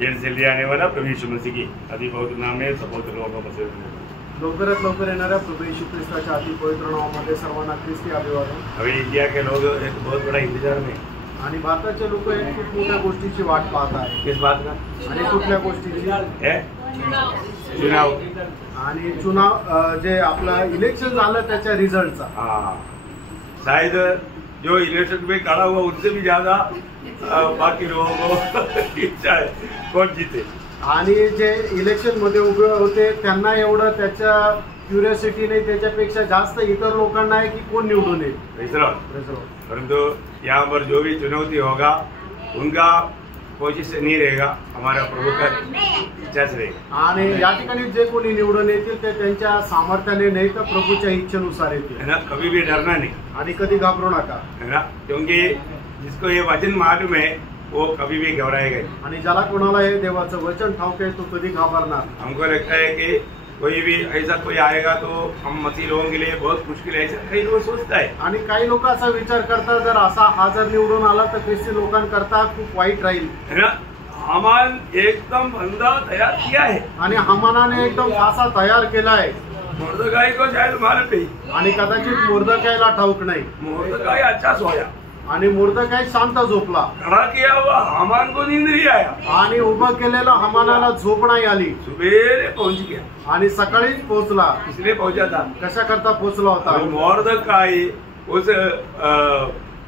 जल्द जल्दी आने वाला प्रभु यीशु मसीह की अति पवित्र नाम में सब पवित्र लोगों में से लवकरात लवकर येणाऱ्या प्रभू येशू ख्रिस्ताच्या अति पवित्र नावामध्ये सर्वांना ख्रिस्ती अभिवादन। अभी इंडिया के लोग एक बहुत बड़ा इंतजार में आणि भारताचे लोक एक खूप मोठ्या गोष्टीची वाट पाहत आहेत। किस बात का? आणि कुठल्या गोष्टीची? चुनाव। आणि चुनाव जे आपलं इलेक्शन झालं त्याच्या रिझल्टचा। हाँ, शायद जो इलेक्शन में खड़ा हुआ उनसे भी ज्यादा बाकी लोगों को इच्छा है कौन जीते। आणि जे इलेक्शन मध्ये उभे होते त्यांना एवढं त्याच्या क्युरियोसिटी नाही, त्याच्यापेक्षा जास्त इतर लोकांना आहे की कोण निवडून येईल। परंतु यहाँ पर जो भी चुनौती होगा उनका कोशिश से नहीं रहेगा, हमारा प्रभु का इच्छा से रहेगा। आणि या ठिकाणी जे कोणी निवडून येतील ते त्यांच्या सामर्थ्याने नाही तर प्रभूच्या इच्छेनुसार येतील, है ना। कभी भी डरना नहीं, आणि कधी घाबरू नका, है ना, क्योंकि जिसको ये वचन मालूम है वो कभी भी घबराएगा नहीं। आणि ज्याला कोणाला हे देवाचं वचन ठाऊक आहे तो कधी घाबरणार। हमको लगता है कि कोई भी ऐसा कोई आएगा तो हम मसीह लोगों के लिए बहुत मुश्किल है, ऐसा कई लोग सोचता है। आणि काही लोक असा विचार करतात जर असा हा जर निवडून आला तर ख्रिस्ती लोकांकरता खूप वाईट राहील, है ना। हामान एकदम फंदा तैयार किया है आणि हामानाने एकदम फासा तयार केलाय। मुर्दकाई को शायद मालूम नहीं, आणि कदाचित मुर्दकाईला ठाऊक नाही। मुर्दकाई अच्छा सोया आणि मुर्दकाई शांत झोपला, खड़ा किया हुआ हामान को नींद नहीं आया, आणि उभं केलेला हामानाला झोप नाही आली। सुबेरे पहुंच गया आणि सकाळीच पोहोचला। इसलिए पहुंचा था कशा करता पोहोचला होता? मुर्दकाई उस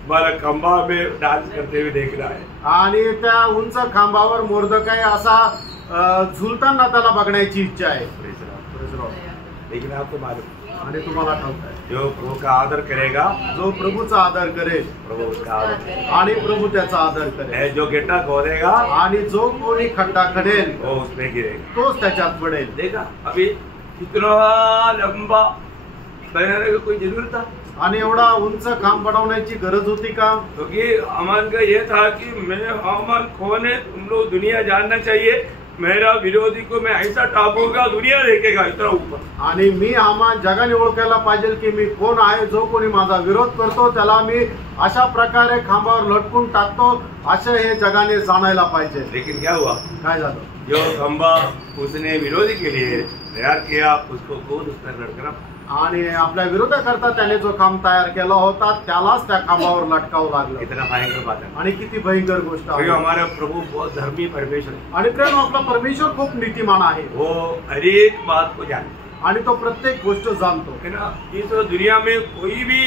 बालक खंबा में डांस करते हुए देख रहा है, आणि त्या उंच खांबावर मुर्दकाई असा झुलताना त्याला बघण्याची इच्छा आहे। लेकिन आपको मालूम, आणि तुम्हाला ठाऊक आहे जो प्रभु का आदर करेगा, जो प्रभूचा आदर करेल प्रभु उसका आदर करेगा, आणि प्रभू त्याचा आदर करेल। जो गड्ढा खोदेगा आणि जो कोणी खड्डा खडेल वो उसमें गिरेगा, तोच त्याच्यात पडेल। देखा अभी कितना लंबा बनाने की कोई जरूरत था? आणि एवढा उंच खांब बनवण्याची गरज होती का? क्योंकि हामान का ये था कि मैं हामान कौन है, तुम लोग दुनिया जानना चाहिए, मेरा विरोधी को मैं ऐसा टाकूंगा दुनिया देखेगा इतना ऊपर। आणि मी हामान जगाने ओळखायला पाहिजे की मी कोण आहे, जो कोणी माझा विरोध करतो त्याला मी अशा प्रकारे खांबावर लटकून टाकतो, असं हे जगाने जाणायला पाहिजे। लेकिन क्या हुआ? काय झालं? जो खंबा उसने विरोधी के लिए तैयार किया उसको खुद उस पर लटकना, आणि आपल्या विरोधाकरता त्याने जो खांब तयार केला होता त्यालाच त्या खांबावर लटकावं लागलं। कितना भयंकर बात है। आणि किती भयंकर गोष्ट आहे। हमारा प्रभु बहुत धर्मी परमेश्वर है, आणि प्रेम आपला परमेश्वर खूप नीतिमान आहे, वो हर एक बात को जानता आणि तो प्रत्येक गोष्ट जाणतो, है ना। इस दुनिया में कोई भी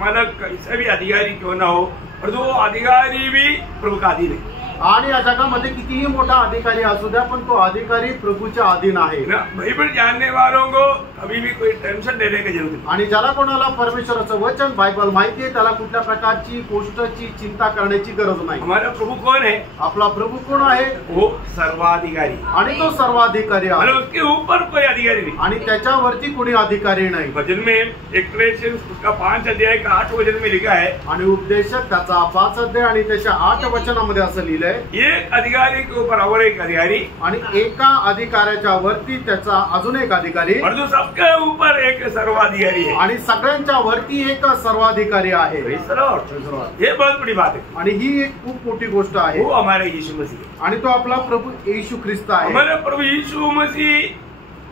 माना कैसा भी अधिकारी क्यों ना हो, और वो अधिकारी भी प्रभु का अधीन है। आणि या जगामध्ये कितीही मोठा अधिकारी असू द्या पण तो अधिकारी प्रभूच्या अधीन आहे। बाइबल जानने वालों को कभी भी कोई टेंशन देने की जरूरत नहीं। आणि ज्याला कोणाला परमेश्वराचं वचन बायबल माहिती आहे त्याला कुठल्या प्रकारची गोष्टची चिंता करण्याची गरज नाही। हमारा प्रभु कौन है? आपला प्रभु कोण आहे? वो सर्वाधिकारी, आणि तो सर्वाधिकारी आहे, उसके ऊपर कोई अधिकारी नहीं, आणि त्याच्यावरती कोणी अधिकारी नाही। वचन में इक्लेसियास उसका 5 अध्याय का 8 वचन में लिखा है, आणि उपदेशक त्याचा 5 अध्याय आणि त्याच्या 8 वचनामध्ये असं लिहिलंय, एक अधिकारी के ऊपर और एक अधिकारी, आणि एका अधिकाऱ्याच्या वरती त्याचा अजून एक अधिकारी, और जो सबके ऊपर एक सर्वाधिकारी है, आणि सगळ्यांच्या वरती एक सर्वाधिकारी आहे। ये बहुत बड़ी बात है, आणि ही एक खूप मोठी गोष्ट आहे। वो हमारे यीशु मसीह, आणि तो आपला प्रभू येशू ख्रिस्त आहे। हमारे प्रभु यीशु मसीह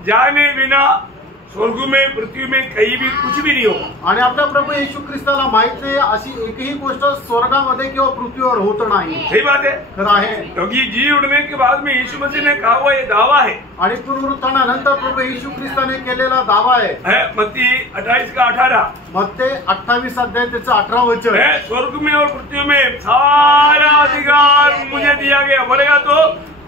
जाने बिना स्वर्ग में पृथ्वी में कहीं भी कुछ भी नहीं होगा। आणि आपल्या प्रभू येशू ख्रिस्ताला माहित नाही अशी एकही गोष्ट स्वर्गामध्ये किंवा पृथ्वीवर होत नाही। सही बात है, खरं आहे, क्योंकि जी उठने के बाद में यीशु मसीह ने कहा हुआ ये दावा है, आणि पुनरुत्थानानंतर प्रभू येशू ख्रिस्ताने केलेला दावा आहे मत्ती 28 का 18, मत्ते 28 अध्याय त्याचं 18 वचन है, स्वर्ग में और पृथ्वी में सारा अधिकार मुझे दिया गया। बोलेगा तो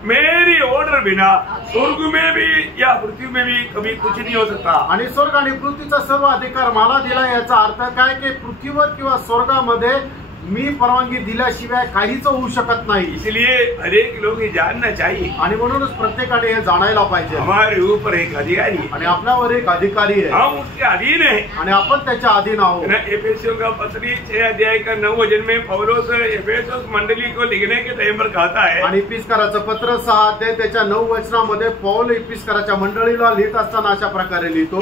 मेरी ऑर्डर बिना स्वर्ग में भी या पृथ्वी में भी कभी कुछ नहीं हो सकता। आणि स्वर्ग आणि पृथ्वीचा सर्व अधिकार मला दिला, याचा अर्थ काय की पृथ्वीवर किंवा स्वर्गामध्ये मी परवानगी दिल्याशिवाय काहीच होऊ शकत नाही। इसलिए हर एक लोग ये जानना चाहिए, आणि म्हणूनच प्रत्येकाने हे जाणायला पाहिजे हमारे ऊपर एक अधिकारी है, आणि आपल्यावर एक अधिकारी आहे, हम उसके अधीन है, आणि आपण त्याच्या अधीन आहोत। एफेसियों का पत्री 6 अध्याय का 9 वचन में पौलुस एफेसस मंडली को लिखने के टाइम पर कहता है, आणि इफिसकाराचं पत्र 6 अध्याय त्याच्या 9 वचनामध्ये पौल इफिसकाराच्या मंडळीला लिहित असताना अशा प्रकारे लिहितो,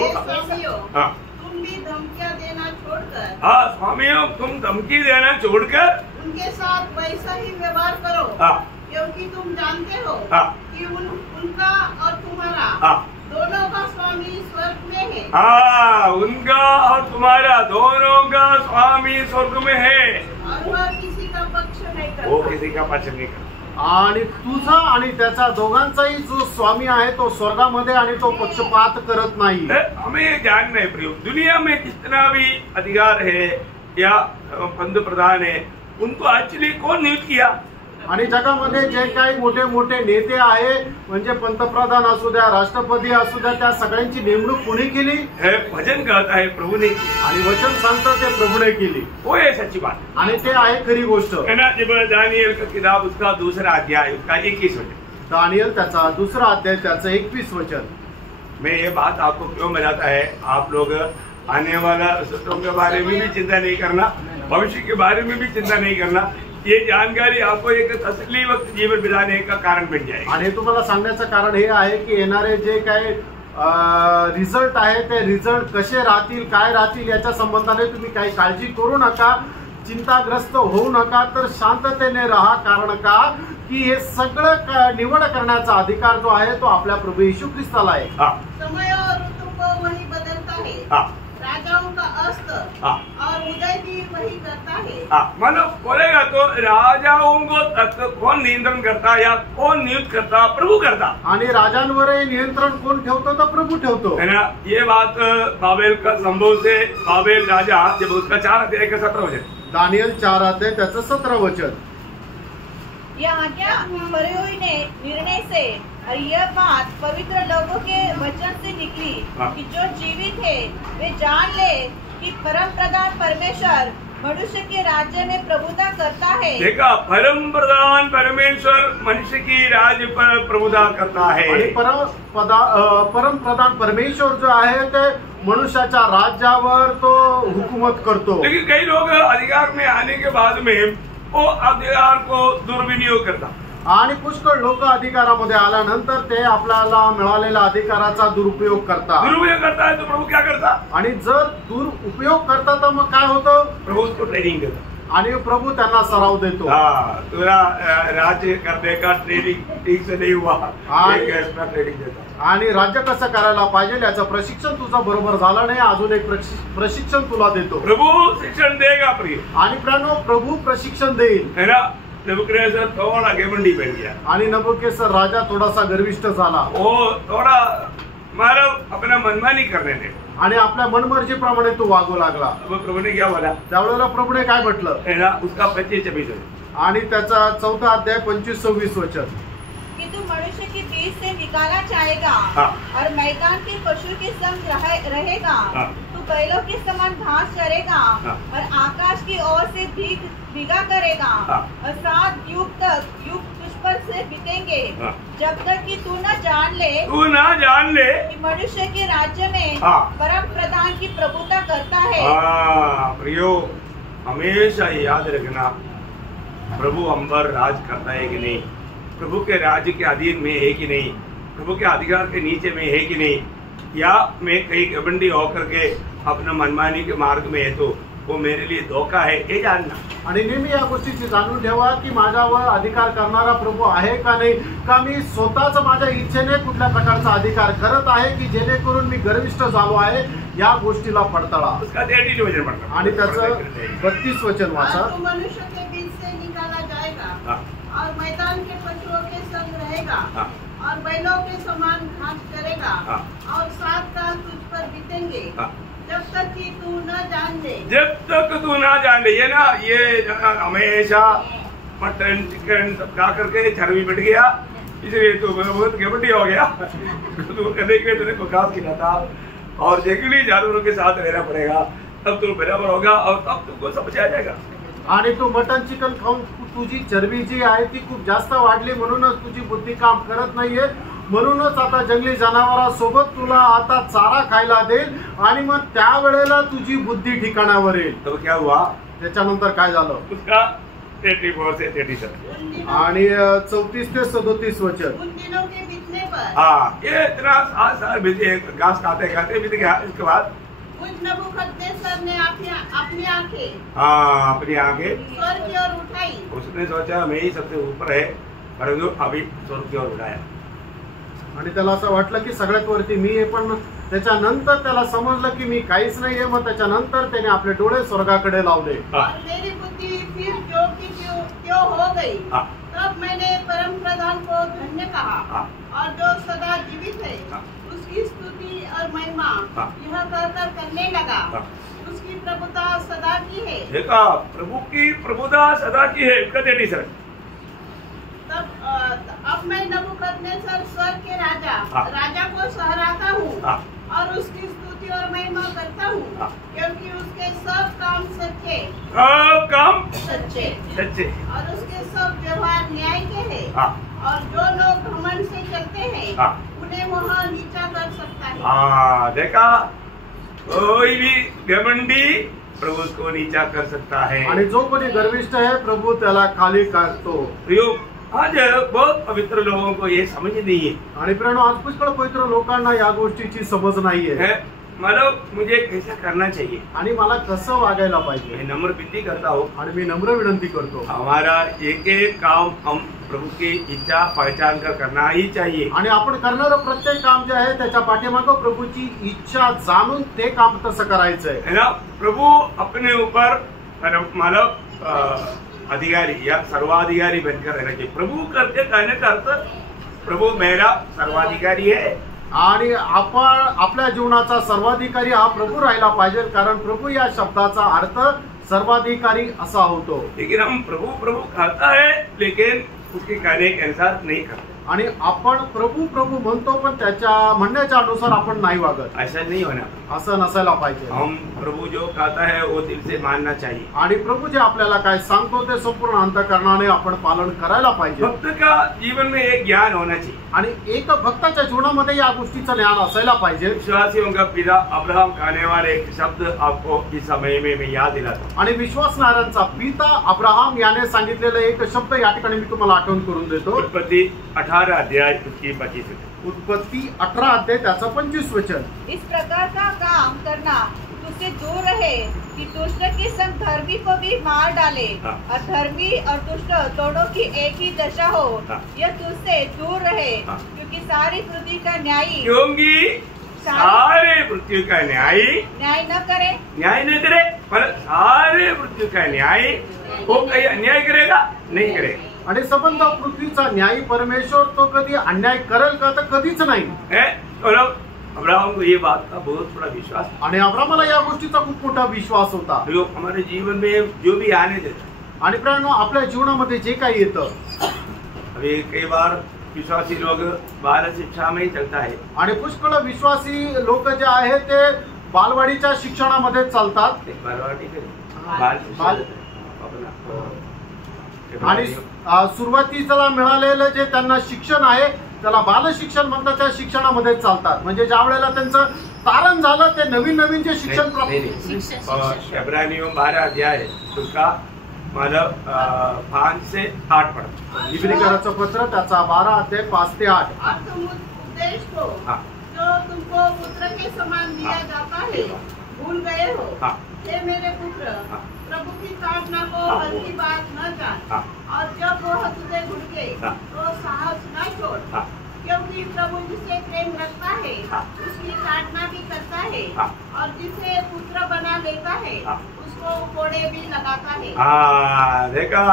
धमकियां देना छोड़कर, हाँ स्वामियों तुम धमकी देना छोड़कर उनके साथ वैसा ही व्यवहार करो हाँ। क्योंकि तुम जानते हो हाँ। कि उनका और तुम्हारा हाँ। दोनों का स्वामी स्वर्ग में है। हाँ, उनका और तुम्हारा दोनों का स्वामी स्वर्ग में है, और वह किसी का पक्ष नहीं वो करता। किसी का पक्ष नहीं करता। आणि तुझा आणि त्याचा दोघांचाही जो स्वामी आहे तो स्वर्गामध्ये आणि तो पक्षपात करत नाही। हमें ये जानना है प्रियो, दुनिया में जितना भी अधिकार है या पंत प्रधान है, उनको एक्चुअली कौन नियुक्त किया? आणि जगामध्ये जे काही मोठे मोठे नेते आहे म्हणजे पंतप्रधान असू द्या, राष्ट्रपती असू द्या, त्या सगळ्यांची नेमणूक कोणी केली? है वचन कहता है प्रभु ने की, आणि वचन सांगतं ते प्रभूने केली, वो है सच्ची बात आणि ते आहे खरी गोष्ट। है ना। जब दानियल का किताब उसका दूसरा अध्याय उसका 21 वचन, दानियल त्याचा दुसरा अध्याय त्याचं 21 वचन। मैं ये बात आपको क्यों बताता है, आप लोग आने वाला सत्रों के बारे में भी चिंता नहीं करना, भविष्य के बारे में भी चिंता नहीं करना, ये जानकारी आपको एक तसल्ली वक्त जीवन बिताने का कारण बन जाएगी। आणि तुम्हाला सांगण्याचं कारण हे आहे की येणारे जे काही रिझल्ट आहे ते रिझल्ट कसे राहतील, काय राहतील याच्या संबंधाने तुम्ही काही काळजी करू नका, चिंताग्रस्त होऊ नका, तर शांततेने राहा। कारण का की हे सगळं निवड करण्याचा अधिकार जो आहे तो आपल्या प्रभू येशू ख्रिस्ताला आहे। समय और ऋतु को वही बदलता है, राजाओं का अस्त और उदय भी वही करता है। मतलब बोलेगा तो राजाओं को तक कौन नियंत्रण करता या कौन नियुक्त करता? प्रभु करता। आणि राजांवरही नियंत्रण कोण ठेवतो? तर प्रभू ठेवतो, है ना। ये बात बाबेल का संभव से बाबेल राजा जब उसका 4 अध्याय का 17 वचन, दानियल 4 अध्याय त्याचं 17 वचन। यह आज्ञा फरोह ने निर्णय से और यह बात पवित्र लोगों के वचन से निकली कि जो जीवित है वे जान ले कि परम प्रधान परमेश्वर मनुष्य के राज्य में प्रभुता करता है। देखा, परम प्रधान परमेश्वर मनुष्य की राज्य पर प्रभुता करता है। आणि परम प्रधान परमेश्वर जो आहे ते मनुष्याच्या राज्यावर तो हुकूमत करतो। लेकिन कई लोग अधिकार में आने के बाद में वो अधिकार को दुर्विनियोग करता, आणि पुष्कळ लोक अधिकारामध्ये आल्यानंतर ते आपल्याला मिळालेल्या अधिकाराचा दुरुपयोग करतात। दुरुपयोग करता है तो प्रभु क्या करता? आणि जर दुरुपयोग करता तर मग काय होतं? प्रभु उसको ट्रेनिंग देता, आणि प्रभू त्यांना सराव देतो। तुला राज्य करने का ट्रेनिंग ठीक से नहीं हुआ, एक एक्स्ट्रा ट्रेनिंग देता। आणि राज्य कसं करायला पाहिजे याचं प्रशिक्षण तुझं बरोबर झालं नाही, अजून एक प्रशिक्षण तुला देतो। प्रभु शिक्षण देगा प्रिय, आणि प्राणो प्रभू प्रशिक्षण देईल, है ना। नबूकदनेस्सर थोड़ा घमंडी बन गया, आणि नबूकदनेस्सर राजा थोडासा गर्विष्ठ झाला, वो थोड़ा मतलब अपना मनमानी करने लगे, आणि आपल्या मनमर्जीप्रमाणे तो वागू लागला। अब प्रभु ने क्या बोला? त्यावेळेला प्रभूने काय म्हटलं? है ना, उसका 25-26 आणि त्याचा 4 अध्याय 25-26 वचन, कि तू मनुष्य के बीच से निकाला जाएगा और मैदान के पशु के संग रहेगा। तू बैलों के समान घास चरेगा और आकाश की ओर से भीगा करेगा और 7 युग तक युग तुझ पर से बीतेंगे, जब तक कि तू न जान ले कि मनुष्य के राज्य में परम प्रधान की प्रभुता करता है। प्रियो, हमेशा याद रखना, प्रभु हम पर राज करता है कि नहीं, प्रभु के राज्य के अधीन में है कि नहीं, प्रभु के अधिकार के नीचे में है कि नहीं, या मैं कहीं घमंडी होकर के अपना मनमानी के मार्ग में है तो वो मेरे लिए धोखा है, हे जानना। आणि नेहमी या गोष्टीची जाणून ठेवा की माझ्यावर अधिकार करणारा प्रभू आहे का नाही, का मी स्वतःच माझ्या इच्छेने कुठल्या प्रकारचा अधिकार करत आहे की जेणेकरून मी गर्विष्ठ झालो आहे, या गोष्टीला पडताळा। उसका 33 वचन पढ़ना, आणि त्याचं 32 वचन वाचा। तू मनुष्य के बीच से निकाला जाएगा और मैदान के पशुओं के संग रहेगा और बैलों के समान घास चरेगा और 7 साल तुझ पर बीतेंगे, जब तक कि तू न जान ले। जब तक तू ना जान ले, ये ना, ये हमेशा मटन चिकन सब खा करके चर्बी बढ़ गया, इसलिए तू बहुत घमंडी हो गया। तू कभी के तुझे घास खिलाता और जंगली जानवरों के साथ रहना पड़ेगा, तब तू बराबर होगा और तब तुमको समझ आ जाएगा। आणि तू मटन चिकन खाऊन तुझी चरबी जी आहे ती खूप जास्त वाढली, म्हणूनच तुझी बुद्धी काम करत नाहीये, म्हणूनच आता जंगली जनावरांसोबत तुला आता चारा खायला देईल आणि मग त्यावेळेला तुझी बुद्धी ठिकाणावर येईल। तो क्या हुआ? त्याच्यानंतर काय झालं? उसका 34 से 37 आणि 34 ते 37 वचन। उन दिनों के बीतने पर, ये इतना 7 साल बीते, घास खाते खाते बीत गया। इसके बाद मुझ नबूकदनेस्सर ने अपनी आंखें हाँ अपनी आंखें स्वर्ग की ओर उठाई। उसने सोचा मैं ही सबसे ऊपर है, परंतु अभी स्वर्ग की ओर उठाया। आणि त्याला असं वाटलं की सगळ्यात वरती मी आहे, पण त्याच्यानंतर त्याला समजलं की मी काहीच नाहीये। मग त्याच्यानंतर त्याने आपले डोळे स्वर्गाकडे लावले। और मेरी बुद्धि फिर जो की त्यों हो गई। तब मैंने परम प्रधान को धन्य कहा और जो सदा जीवित है उसकी स्तुति और महिमा यह कहकर करने लगा, उसकी प्रभुता सदा की है। देखा, प्रभु की प्रभुता सदा की है। कदे सर तब अब मैं नबूकदनेस्सर स्वर्ग के राजा को सहराता हूँ और उसकी स्तुति और महिमा करता हूँ, क्योंकि उसके सब काम सच्चे और उसके सब व्यवहार न्याय के हैं। और जो लोग घमंड से चलते हैं उन्हें वह नीचा कर सकता है। देखा, कोई भी घमंडी प्रभु को नीचा कर सकता है आणि जो कोणी गर्विष्ठ है प्रभु त्याला खाली काढतो। आज बहुत पवित्र लोगों को ये समझ नहीं है। आणि प्रियानो, आज पुष्कळ पवित्र लोकांना या गोष्टीची समज नाहीये। मतलब मुझे कैसा करना चाहिए आणि मला कसं वागायला पाहिजे। मैं नम्र विनती करता हूँ आणि मी नम्र विनंती करतो, हमारा एक एक काम हम प्रभु की इच्छा पहचान कर करना ही चाहिए। आणि आपण करणारं प्रत्येक काम जे आहे त्याच्या पाठीमागं प्रभूची इच्छा जाणून ते काम तसं करायचंय, है ना। प्रभु अपने ऊपर मतलब अधिकारी या सर्वाधिकारी बनकर रहना चाहिए। प्रभु करके कहने का अर्थ प्रभु मेरा सर्वाधिकारी है आणि आपण आपल्या जीवनाचा सर्वाधिकारी हा प्रभू राहिला पाहिजे, कारण प्रभू या शब्दाचा अर्थ सर्वाधिकारी असा होतो। लेकिन हम प्रभु प्रभु कहता है लेकिन उसके कहने के अनुसार नहीं करते। आणि आपण प्रभू प्रभू म्हणतो पण त्याच्या म्हणण्याच्या अनुसार आपण नाही वागत। ऐसा नहीं होना, असं नसायला पाहिजे। हम प्रभु जो कहता है वो दिल से मानना चाहिए आणि प्रभू जे आपल्याला काय सांगतो ते संपूर्ण अंतःकरणाने आपण पालन करायला पाहिजे। भक्त का जीवन में एक ज्ञान होना चाहिए आणि एक भक्ताच्या जीवनामध्ये या गोष्टीचं ज्ञान असायला पाहिजे। विश्वासियों का पिता अब्राहम कहने वाले एक शब्द आपको इस समय में मैं याद दिलाता हूं। आणि विश्वासणाऱ्यांचा पिता अब्राहम याने सांगितलेला एक शब्द या ठिकाणी मी तुम्हाला आठवण करून देतो। उत्पत्ति 18 अध्याय उसकी 25 उत्पत्ति 18 अध्याय त्याचा 25 वचन। इस प्रकार का काम करना तुझसे दूर रहे कि दुष्ट के संग धर्मी को भी मार डाले और धर्मी और दुष्ट दोनों की एक ही दशा हो, यह तुझसे दूर रहे, क्योंकि सारी पृथ्वी का न्यायी सारे पृथ्वी का न्यायी न्याय न करे पर सारे पृथ्वी का न्याय वो कहीं अन्याय करेगा नहीं करेगा। आणि संबंध पृथ्वीचा न्यायी परमेश्वर तो कधी अन्याय करेल का, तर कधीच नाही। अब्राहम को ये बात का बहुत बड़ा विश्वास, आणि अब्राहमाला या गोष्टीचा खूप मोठा विश्वास होता। लोग हमारे जीवन में जो भी आने देते आणि प्रियानो, आपल्या जीवनामध्ये जे काही येतं, अभी कई बार विश्वासी लोग बाल शिक्षा में ही चलता है आणि पुष्कळ विश्वासी लोक जे आहेत ते बालवाडीच्या शिक्षणामध्ये चालतात। आणि सुरुवातीला मिळालेलं जे त्यांना शिक्षण आहे त्याला बाल शिक्षण म्हणतात, त्या शिक्षणामध्ये चालतात। म्हणजे ज्या वेळेला त्यांचं तारण झालं ते नवीन नवीन जे शिक्षण प्राप्त। इब्रानियों 12 अध्याय उसका मतलब 5 से 8 पढ़ा। इब्रानियों पत्र त्याचा 12 अध्याय 5 ते 8। और तुम उपदेश को जो तुमको पुत्र के समान दिया जाता है भूल गए हो। हे मेरे पुत्र, प्रभु की ताड़ना को हल्की बात न जान, और जब वह तुझे घुड़के तो साहस न छोड़, क्योंकि प्रभु जिसे प्रेम रखता है उसकी ताड़ना भी करता है, और जिसे पुत्र बना लेता है उसको कोड़े भी लगाता है। देखा,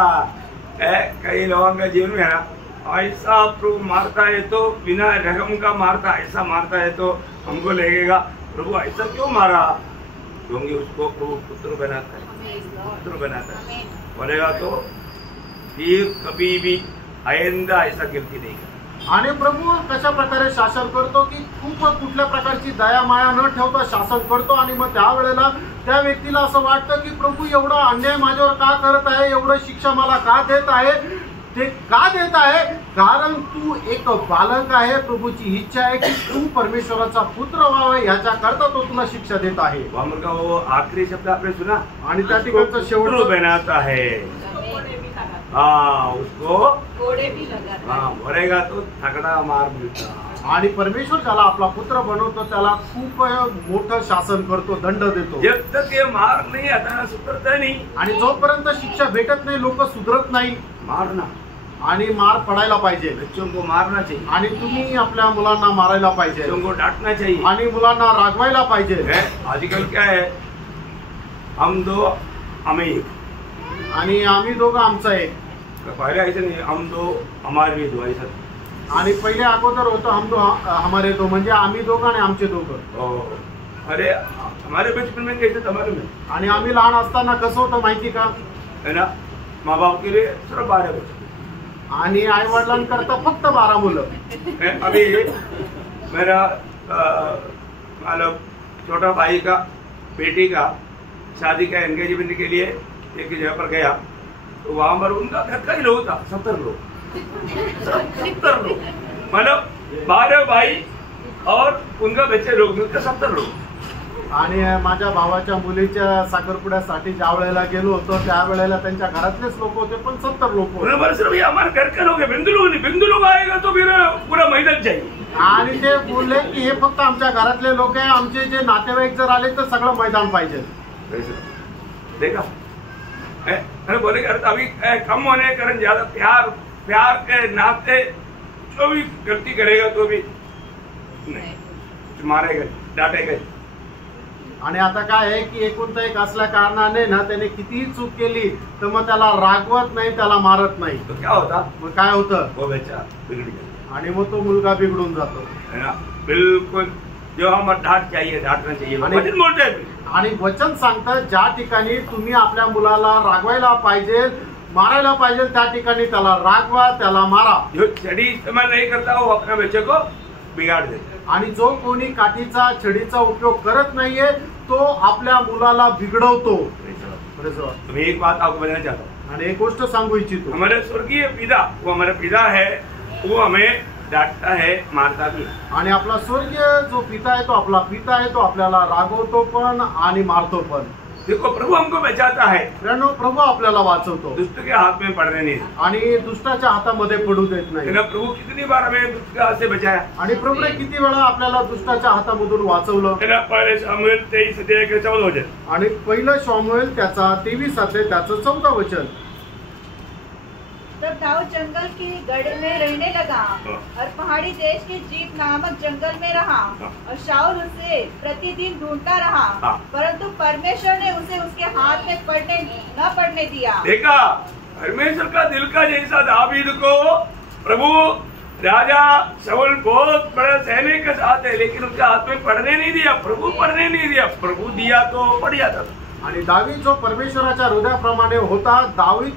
कई लोगों का जीवन में ना ऐसा प्रभु मारता है तो बिना रहम का मारता, ऐसा मारता है तो हमको लगेगा प्रभु ऐसा क्यों मारा, क्योंकि उसको प्रभु पुत्र बनाता है, पुत्र बनाता है बोलेगा तो फिर कभी भी आइंदा ऐसा गलती नहीं करता। आणि प्रभू कशा प्रकारे शासन करतो की खूप कुठल्या प्रकारची दया माया न ठेवता शासन करतो, आणि मग त्यावेळेला त्या व्यक्तीला असं वाटतं की प्रभू एवढा अन्याय माझ्यावर का करत आहे, एवढं शिक्षा मला का देत आहे। ते का देत आहे, कारण तू एक बालक आहे। प्रभूची इच्छा आहे की तू परमेश्वराचा पुत्र व्हावे, याच्या करता तो तुला शिक्षा देत आहे। वो आखिरी शब्द आपने सुना, आणि त्या ठिकाणचं शेवट बनाता है, उसको कोड़े भी लगाता है, मरेगा तो तगड़ा मार मिलता। आणि परमेश्वर ज्याला आपला पुत्र बनवतो त्याला खूप मोठं शासन करतो, दंड देतो. जब तक ये मार नहीं आता सुधरता नहीं. आणि जोपर्यंत शिक्षा भेटत नाही लोक सुधरत नाही. मारना आणि मार पडायला पाहिजे. बच्चों को मारना चाहिए. आणि तुम्ही आपल्या मुलांना मारायला पाहिजे. बच्चों को डांटना चाहिए. आणि मुलांना रागवायला पाहिजे. आजकल क्या है, हम दो हमें एक, आणि आम्ही दोघं आमचं एक. पहले ऐसे नहीं, हम दो हमारे भी दो ऐसा. आणि पहिले अगोदर होतं हम दो हमारे दो, म्हणजे आम्ही दोघं आणि आमचे दोघं. अरे हमारे बचपन में कैसे तुम्हारे में. आणि आम्ही लहान असताना कसं होतं माहिती का, है ना, माँ बाप के लिए सिर्फ 12 बच्चे आणि आई वडिलांकरता फक्त 12 मुलं. अभी मेरा मतलब छोटा भाई का बेटी का शादी का एंगेजमेंट के लिए एक जगह पर गया, तो वहां पर उनका घर का ही लोग था, 70 लोग. 70 लोग, मतलब 12 भाई और उनका बच्चे लोग मिलकर 70 लोग. आणि माझ्या भावाच्या मुलीच्या साखरपुड्यासाठी ज्या वेळेला गेलो होतो त्यावेळेला त्यांच्या घरातलेच लोक होते, पण 70 लोक होते. सिर्फ हमारे घर के लोग बिंदु लोग आएगा तो फिर पूरा मैदान चाहिए. आणि ते बोलले की हे फक्त आमच्या घरातले लोक आहे, आमचे जे नातेवाईक जर आले तर सगळं मैदान पाहिजे. देखा, अरे बोले अभी कम होने के कारण ज्यादा प्यार के नाते जो भी गलती करेगा तो भी नहीं मारेगा, डांटेगा. आणि आता काय आहे की एकूणता एक असल्या कारणाने ना त्याने कितीही चूक केली तर मग त्याला रागवत नाही, त्याला मारत नाही. तो क्या होता, मग काय होतं, वो बच्चा बिगड़ गया. आणि मग तो मुलगा बिघडून जातो. है ना, बिल्कुल. जो हम डांट चाहिए, डांटना चाहिए. वचन बोलते हैं. आणि वचन सांगतं ज्या ठिकाणी तुम्ही आपल्या मुलाला रागवायला पाहिजे, मारायला पाहिजे, त्या ठिकाणी त्याला रागवा, त्याला मारा. जो छड़ी इस्तेमाल नहीं करता वो अपने बच्चे को बिगाड़ देता. आणि जो कोणी काठीचा छडीचा उपयोग करत नाहीये तो आपल्या मुलाला बिघडवतो. मैं एक बात आपको बताना चाहता हूँ, आणि एक गोष्ट सांगू इच्छितो. हमारे स्वर्गीय पिता, वो हमारा पिता है, वो हमें डांटता है, मारता भी. आणि आपला स्वर्गीय जो पिता आहे तो आपला पिता आहे, तो आपल्याला रागवतो पण आणि मारतो पण. देखो, प्रभु हमको बचाता है. प्रभू आपल्याला वाचवतो, दुष्ट के हाथ में पड़ने नहीं. आणि दुष्टाच्या हातामध्ये पडू देत नाही. प्रभु कितनी बार हमें दुष्ट के हाथ से बचाया. आणि प्रभूने किती वेळा आपल्याला दुष्टाच्या हातामधून वाचवलं. पहले शमूएल 23:14. आणि पहिलं शमूएल त्याचा 23 त्याचं 14 वचन. तब दाऊद जंगल की गढ़ में रहने लगा और पहाड़ी देश के जीप नामक जंगल में रहा, और शाऊल उसे प्रतिदिन ढूंढता रहा, परंतु परमेश्वर ने उसे उसके हाथ में न पड़ने दिया. देखा, परमेश्वर का दिल का जैसा दाऊद को प्रभु राजा शाऊल बहुत बड़ा सैनिक के साथ है, लेकिन उसके हाथ में पड़ने नहीं दिया. प्रभु पड़ने नहीं दिया. प्रभु दिया तो पड़ जाता था. आणि दावीद जो परमेश्वराच्या हृदयाप्रमाणे होता, दावीद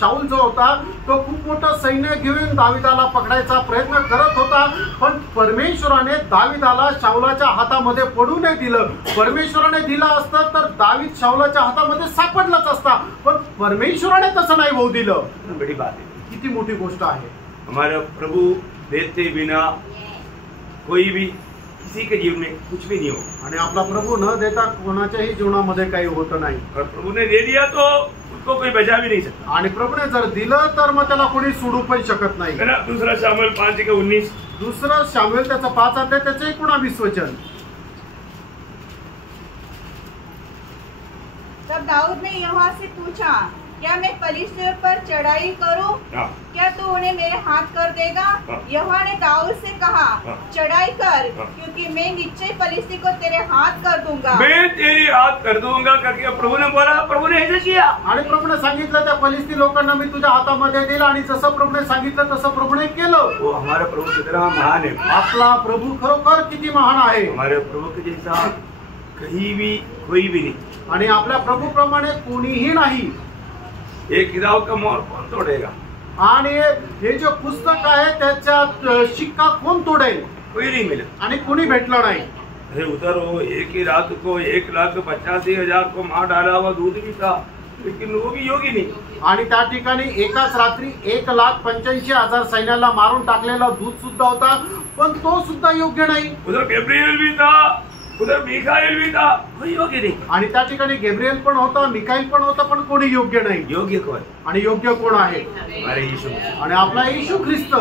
शाऊल जो होता तो खूप मोठं सैन्य घेऊन दावीदाला पकडायचा प्रयत्न करत होता, पण परमेश्वराने दावीदाला शाऊलाच्या हातामध्ये पडू नाही दिलं. परमेश्वराने दिलं असतं तर दावीद शाऊलाच्या हातामध्ये सापडलाच असता, पण परमेश्वराने तसं नाही होऊ दिलं. बड़ी बात है. किती मोठी गोष्ट आहे. हमारा प्रभु देते बिना कोई भी किसी के जीवन में कुछ भी नहीं हो. आणि आपला प्रभू न देता कोणाच्याही जीवनामध्ये काही होत नाही. और प्रभु ने दे दिया तो उसको कोई बचा भी नहीं सकता. आणि प्रभूने जर दिलं तर मग त्याला कोणी सोडू पण शकत नाही. दूसरा शामूएल 5:19. दुसरं शामूएल त्याचा 5 अध्याय त्याचं 19 वचन. तब दाऊद ने यहोवा से पूछा, क्या मैं फलिश्तियों पर चढ़ाई करूं? क्या तू उन्हें मेरे हाथ कर देगा? यहोवा ने दाऊद से कहा, चढ़ाई कर, क्योंकि मैं निश्चय फलिश्ती को तेरे हाथ कर दूंगा. मैं तेरे हाथ कर दूंगा करके प्रभु ने बोला. प्रभु ने ऐसे किया. आणि प्रभूने सांगितलं त्या फलिस्ती लोकांना मी तुझ्या हातामध्ये देईल, आणि जसं प्रभूने सांगितलं तसं प्रभूने केलं. वो हमारा प्रभु कितना महान है. आपला प्रभू खरोखर किती महान आहे. हमारे प्रभु के जैसा कहीं भी कोई भी नहीं. आणि आपल्या प्रभू प्रमाणे कोणीही नाही. एक किताब का मोहर कौन तोड़ेगा? आणि हे जे पुस्तक आहे त्याच्यात शिक्का कोण तोडेल? कोई नहीं मिला. आणि कोणी भेटलं नाही. अरे उधर हो, एक ही रात को 1,85,000 को मार डाला हुआ दूध भी था, लेकिन वो भी योगी नहीं. आणि त्या ठिकाणी एकाच रात्री 1,85,000 सैन्याला मारून टाकलेला दूध सुद्धा होता, पण तो सुद्धा योग्य नाही. उधर गैब्रिएल भी था, उधर मिखाएल भी था, कोई योग्य नहीं. आणि त्या ठिकाणी गैब्रिएल पण होता, मिखाईल पण होता, पण कोणी योग्य नाही. योग्य कोण? आणि योग्य कोण आहे? अरे येशू. आणि आपला येशू ख्रिस्त.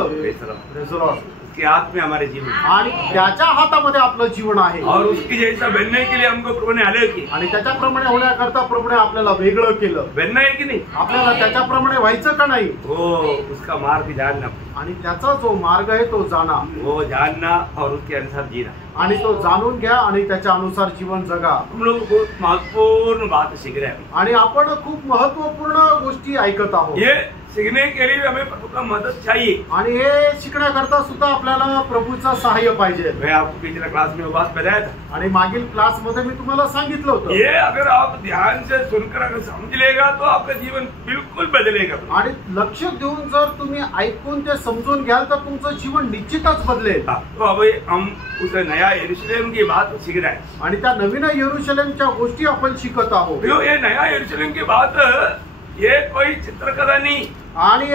उसके हाथ में हमारे जीवन है। आणि त्याच्या हातामध्ये आपलं जीवन आहे और उसकी जैसा बनने के लिए हमको प्रभु ने अलग किया। आणि त्याच्याप्रमाणे होण्याकरता प्रभूने आपल्याला वेगळं केलं। बनना है कि नहीं? आपल्याला त्याच्याप्रमाणे व्हायचं का नाही? वो उसका मार्ग जानना, आणि त्याचा जो मार्ग आहे तो जाणा, वो जानना और उसके अनुसार जीना। आणि तो जाणून घ्या आणि त्याच्या अनुसार जीवन जगा। हम लोग बहुत महत्वपूर्ण बात सीख रहे हैं आणि आपण खूप महत्वपूर्ण गोष्टी ऐकत आहोत। ये सीखने के लिए हमें प्रभु का मदद चाहिए। आणि हे शिकण्याकरता सुद्धा आपल्याला प्रभूचं सहाय्य पाहिजे। मैं आपको पिछले क्लास में वो बात बताया था। आणि मागील क्लास मध्ये मी तुम्हाला सांगितलं होतं, ये अगर आप ध्यान से सुनकर अगर समझ लेगा तो आपका जीवन बिल्कुल बदलेगा। आणि लक्ष देऊन जर तुम्ही ऐकून ते समजून घ्याल तर तुमचं जीवन निश्चितच बदलेल। तो अभी हम उस नया यरूशलेम की बात सीख रहे हैं आणि त्या नवीन यरूशलेमच्या गोष्टी आपण शिकत आहोत। ये नया यरूशलेम की बात ये कोई चित्रकला नहीं। आणि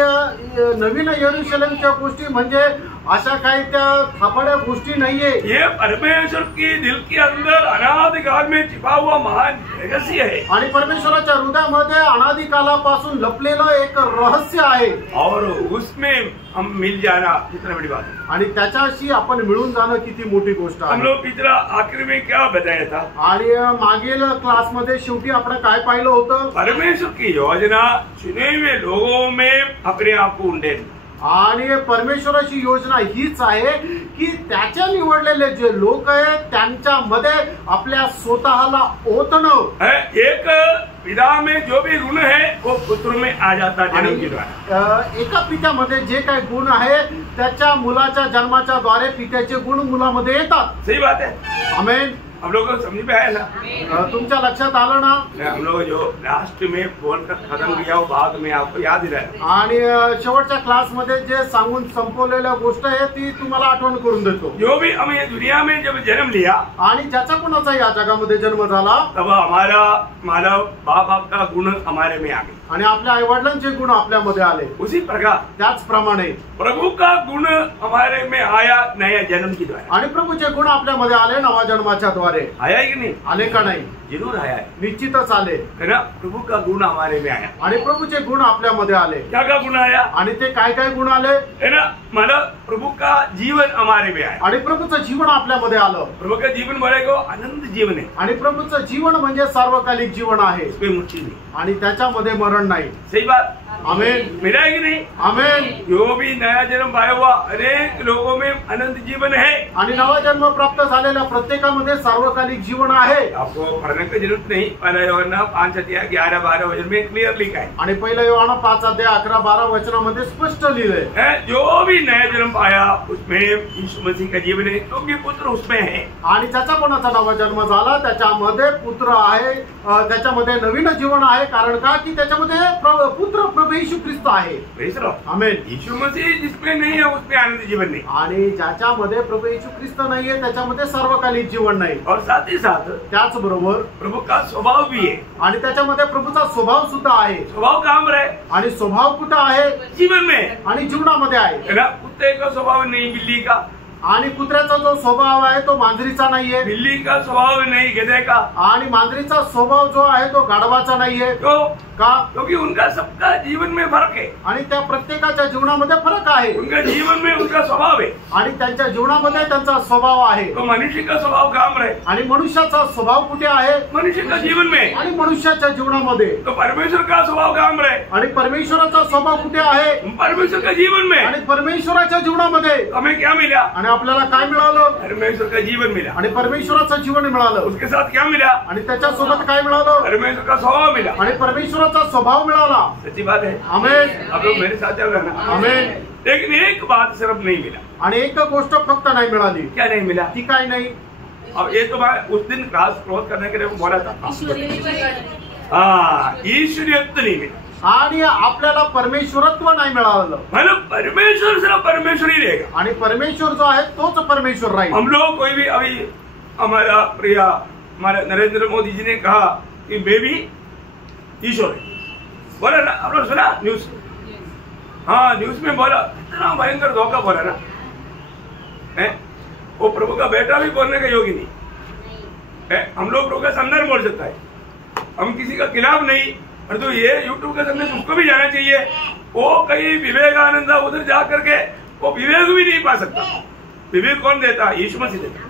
नवीन यरूशलेमच्या गोष्टी म्हणजे अशा काही त्या थापाड्या गोष्टी नाहीये। ये परमेश्वर की दिल के अंदर अनादिकाल में छिपा हुआ महान रहस्य है। आणि परमेश्वराच्या हृदयामध्ये अनादिकालापासून लपलेलं एक रहस्य आहे। और उसमें हम मिल जाना कितना बड़ी बात है। आणि त्याच्याशी आपण मिळून जाणं किती मोठी गोष्ट हम आहे। लोग पिछला आखिर में क्या बताया था? आणि मागील क्लासमध्ये शेवटी आपण काय पाहिलं होतं? परमेश्वर की योजना चुने हुए लोगों में अपने आप को उंडेल। आणि परमेश्वराची योजना हीच आहे की त्याच्या निवडलेले जे लोक आहेत त्यांच्यामध्ये आपल्या स्वतःला ओतणं। एक पिता में जो भी गुण है वो पुत्र में आ जाता है जन्म के द्वारा। एका पित्यामध्ये जे काही गुण आहे त्याच्या मुलाच्या जन्माच्या द्वारे पित्याचे गुण मुलामध्ये येतात। सही बात है। आमेन। हम लोग को समझ में आया ना? तुमच्या लक्षात आलं ना? हम लोग जो लास्ट में बोलकर खत्म किया वो बाद में आपको याद ही रहे। आणि शेवटच्या क्लासमध्ये जे सांगून संपवलेल्या गोष्ट आहे ती तुम्हाला आठवण करून देतो। जो भी हम ये दुनिया में जब जन्म लिया आणि ज्याचा कोणाचा या जगामध्ये जन्म झाला तब हमारा मानव बाप का गुण हमारे में आ गए आणि आपल्या आई वडिलांचे गुण आपल्यामध्ये आले। उसी प्रकार त्याचप्रमाणे प्रभु का गुण हमारे में आया नया जन्म के द्वारा। आणि प्रभूचे गुण आपल्यामध्ये आले नवा जन्माच्या द्वारे। आया कि नहीं? आले का नाही? जरूर आया है, निश्चितच आले है ना? प्रभु का गुण हमारे में आया। आणि प्रभूचे गुण आपल्यामध्ये आले। क्या का गुण आया? आणि ते काय काय गुण आले? है ना? मतलब प्रभु का जीवन हमारे में आया। आणि प्रभूचं जीवन आपल्यामध्ये आलं। प्रभु का जीवन बोलेगा आनंद जीवन है। आणि प्रभूचं जीवन म्हणजे सार्वकालिक जीवन आहे। इसमें मुक्ति नहीं। आणि त्याच्यामध्ये मरण नाही। सही बात। आमेन। मेरा है कि नहीं? आमेन। जो भी नया जन्म पाया हुआ अनेक लोगों में अनंत जीवन है। आणि नवा जन्म प्राप्त झालेल्या प्रत्येकामध्ये सार्वकालिक जीवन आहे। आपको पढ़ने की जरूरत नहीं। पहला यूहन्ना 5:11-12 वचन में क्लियर लिखा है। आणि पहिला यूहन्ना 5:11-12 वचनामध्ये स्पष्ट लिहिलंय है जो भी नया जन्म पाया उसमें यीशु मसीह का जीवन है, क्योंकि पुत्र उसमें है। आणि ज्याचा कोणाचा नवा जन्म झाला त्याच्यामध्ये पुत्र आहे, त्याच्यामध्ये नवीन जीवन आहे। कारण का? की त्याच्यामध्ये पुत्र प्रभू येशू ख्रिस्त आहे। आमेन। यीशु मसीह जिसमें नहीं है उसमें आनंद जीवन नहीं। आणि ज्याच्यामध्ये प्रभू येशू ख्रिस्त नाहीये त्याच्यामध्ये सार्वकालिक जीवन नाही। और साथ ही साथ त्याचबरोबर प्रभु का स्वभाव भी है। आणि त्याच्यामध्ये प्रभूचा स्वभाव सुद्धा आहे। स्वभाव काम रहे आणि स्वभाव कुठं आहे? जीवन में आणि जीवनामध्ये आहे। है ना? कुत्ते का स्वभाव नहीं बिल्ली का। आणि कुत्र्याचा जो स्वभाव आहे तो मांजरीचा नाहीये। बिल्ली का स्वभाव नहीं गधे का। आणि मांजरीचा स्वभाव जो आहे तो गाढवाचा नाहीये। क्यों? का? क्योंकि उनका सबका जीवन में फर्क है। आणि त्या प्रत्येकाच्या जीवनामध्ये फरक आहे। उनका जीवन में उनका स्वभाव है आणि त्यांच्या जीवनामध्ये त्यांचा स्वभाव आहे। तो मनुष्य का स्वभाव काम रहे। आणि मनुष्याचा स्वभाव कुठे आहे? मनुष्य का जीवन में। आणि मनुष्याच्या जीवनामध्ये तो परमेश्वर का स्वभाव काम रहे। आणि परमेश्वराचा स्वभाव कुठे आहे? परमेश्वर का जीवन में। आणि परमेश्वराच्या जीवनामध्ये हमें क्या मिला? आणि आपल्याला काय मिळालं? परमेश्वर का जीवन मिला। आणि परमेश्वराचं जीवन मिळालं। उसके साथ क्या मिला? आणि त्याच्यासोबत काय मिळालं? परमेश्वर का स्वभाव मिला। आणि परमेश्वराचा स्वभाव मिळाला। सच्ची बात है। आमेन। आप लोग मेरे साथ चल रहे हैं ना? आमेन। लेकिन एक बात सिर्फ नहीं मिला। आणि एक गोष्ट फक्त नाही मिळाली। क्या नहीं मिला? ती काय नाही? अब ये तो मैं उस दिन क्लास क्लोज करने के लिए बोला था। हाँ, ईश्वरीयत्व नहीं मिला। आणि आपल्याला परमेश्वरत्व नाही मिळालं। मतलब परमेश्वर सिर्फ परमेश्वर ही रहेगा। आणि परमेश्वर जो आहे तोच परमेश्वर राहील। हम लोग कोई भी अभी हमारा प्रिय हमारे नरेंद्र मोदी जी ने कहा कि मैं भी ईश्वर है, बोला ना? आप लोग सुना न्यूज? हाँ, न्यूज में बोला। इतना भयंकर धोखा बोला ना है। वो प्रभु का बेटा भी बोलने का योग्य नहीं है। हम लोग प्रभु का संदर्भ बोल सकता है, हम किसी का खिलाफ नहीं। और तो ये यूट्यूब का संदेश उसको भी जाना चाहिए। वो कहीं विवेकानंद उधर जा करके वो विवेक भी नहीं पा सकता। विवेक कौन देता? यीशु मसीह देता।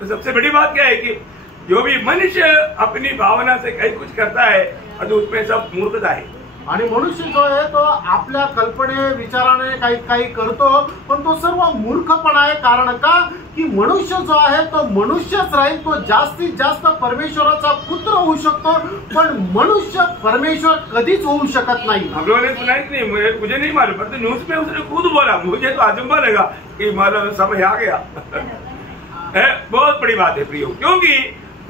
तो सबसे बड़ी बात क्या है कि जो भी मनुष्य अपनी भावना से काही कुछ करता है तो उसमें सब मूर्खता है। आणि मनुष्य जो आहे तो आपल्या कल्पने विचाराने काही काही करतो, पण तो सर्व मूर्खपणा आहे। कारण का की मनुष्य जो आहे तो मनुष्यच राहील, तो जास्तीत जास्त परमेश्वराचा पुत्र होऊ शकतो, पण मनुष्य परमेश्वर कधीच होऊ शकत नाही। हम लोगों ने सुना है कि नहीं, मुझे नहीं मालूम, पर तो न्यूज में उसने खुद बोला, मुझे तो अचंभा लगा कि मालूम समझ आ गया। बहुत बड़ी बात है प्रियो, क्योंकि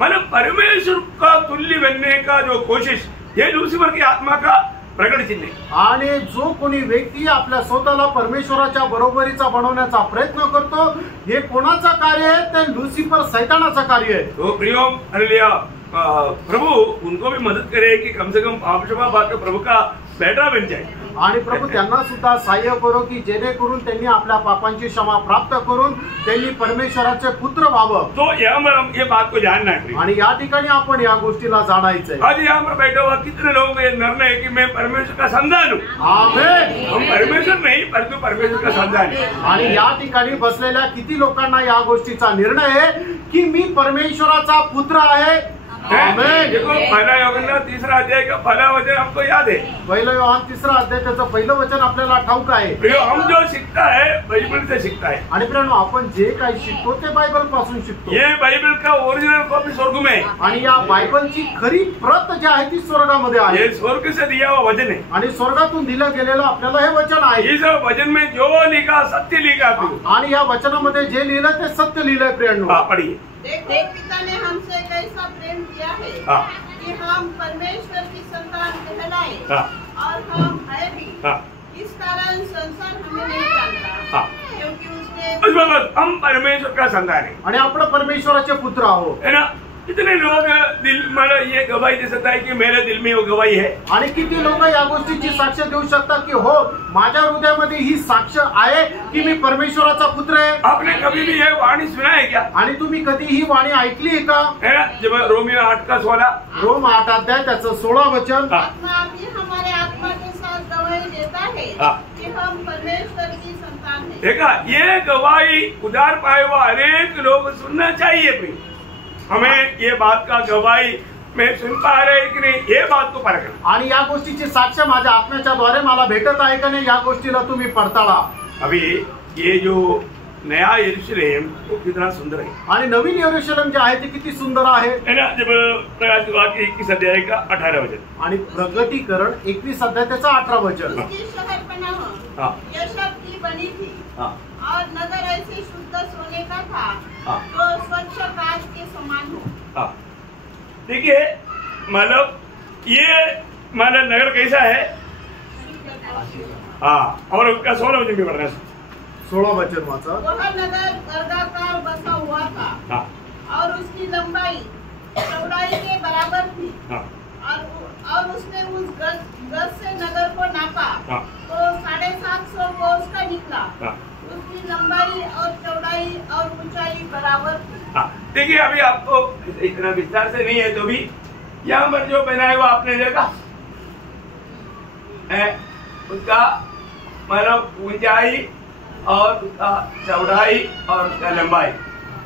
मतलब परमेश्वर का तुल्य बनने का जो कोशिश, ये लूसीफर की आत्मा का प्रकट चिन्ह आहे। आणि जो कोणी व्यक्ती आपल्या स्वतःला परमेश्वराच्या बरोबरीचा बनवण्याचा प्रयत्न करतो, हे कोणाचा कार्य आहे? ते लुसिफर सैतानाचा कार्य आहे। तो प्रियो हालेलुया, प्रभु उनको भी मदद करे कि कम से कम पापक्षमा पाकर प्रभु का बेटा बन जाए। आणि प्रभू त्यांना सुद्धा सहाय्य करो की जेणेकरून त्यांनी आपल्या पापांची क्षमा प्राप्त करून त्यांनी परमेश्वराचे पुत्र व्हावं। तो यहाँ पर हम ये बात को जानना है। आणि या ठिकाणी आपण या गोष्टीला जाणायचंय। आज यहाँ पर बैठा हुआ कितने लोगों का ये निर्णय है कि मैं परमेश्वर का संतान हूँ। आमेन। हम परमेश्वर नहीं, परंतु परमेश्वर का संतान है। आणि या ठिकाणी बसलेल्या किती लोकांना या गोष्टीचा निर्णय आहे की मी परमेश्वराचा पुत्र आहे। आमेन। देखो पहला यूहन्ना 3 अध्याय का पहला वचन हमको याद है। पहिलं योहान 3 अध्याय त्याचं पहिलं वचन आपल्याला ठाऊक आहे। हम जो सीखता है बाइबल से सीखता है। आणि प्रियानो, आपण जे काही शिकतो ते बायबल पासून शिकतो। ये बाइबल का ओरिजिनल कॉपी स्वर्ग में है। आणि या बायबलची खरी प्रत जी आहे ती स्वर्गामध्ये आहे। ये स्वर्ग से दिया हुआ वचन है। आणि स्वर्गातून दिलं गेलेलं आपल्याला हे वचन आहे। इस वचन में जो लिखा सत्य लिखा। आणि या वचनामध्ये जे लिहिलं ते सत्य लिहिलंय प्रियानो। पढ़िए। देखो पिता ने हमसे कैसा प्रेम किया है कि हम परमेश्वर की संतान कहलाए, और हम है भी। इस कारण संसार हमें नहीं जानता, क्योंकि उसने हम परमेश्वर का संतान है आणि आपण परमेश्वराचे पुत्र आहोत, है ना। इतने लोग दिल मतलब ये गवाही दे सकता है कि मेरे दिल में वो गवाही है। आणि किती लोक या गोष्टीची साक्ष देऊ शकतात की हो, माझ्या हृदयामध्ये ही साक्ष आहे की मी परमेश्वराचा पुत्र आहे। आपने कभी भी ये वाणी सुना है क्या? आणि तुम्ही कधी ही वाणी ऐकली आहे का? है ना, जब रोमियो 8 का 16, रोम 8 अध्याय त्याचं 16 वचन। आत्मा भी हमारे आत्मा के साथ गवाही देता है कि हम परमेश्वर की संतान हैं। देखा, ये गवाही उधार पाए हुआ अनेक लोग सुनना चाहिए। भाई हमें ये बात का गवाही मैं सुन पा रहे कि नहीं, ये बात को परखना। आणि या गोष्टीची साक्ष माझ्या आत्म्याच्या द्वारे मला भेटत आहे का नाही, या गोष्टीला तुम्ही पडताळा। अभी ये जो नया यरूशलेम वो कितना सुंदर है। आणि नवीन यरूशलेम जे आहे ते किती सुंदर आहे, है ना। जब प्रकाश की वाक्य 21 अध्याय का 18 वचन, आणि प्रगटीकरण 21 अध्याय त्याचं 18 वचन। उसकी शहरपनाह यशब की बनी थी, और नगर ऐसे शुद्ध सोने का था जो स्वच्छ कांच के समान हो। देखिए, मतलब ये मतलब नगर कैसा है? और उसका 16 वचन भी पढ़ना है। 16 वचन वाचा। वह नगर वर्गाकार बसा हुआ था, और उसकी लंबाई चौड़ाई के बराबर थी, और उसने उस गज से नगर को नापा तो 750 कोस का निकला। उसकी लंबाई और चौड़ाई और ऊंचाई बराबर थी। देखिए, अभी आपको इतना विस्तार से नहीं है तो भी यहाँ पर जो बनाया हुआ आपने देखा है, उसका मतलब ऊंचाई और उसका चौड़ाई और उसका लंबाई,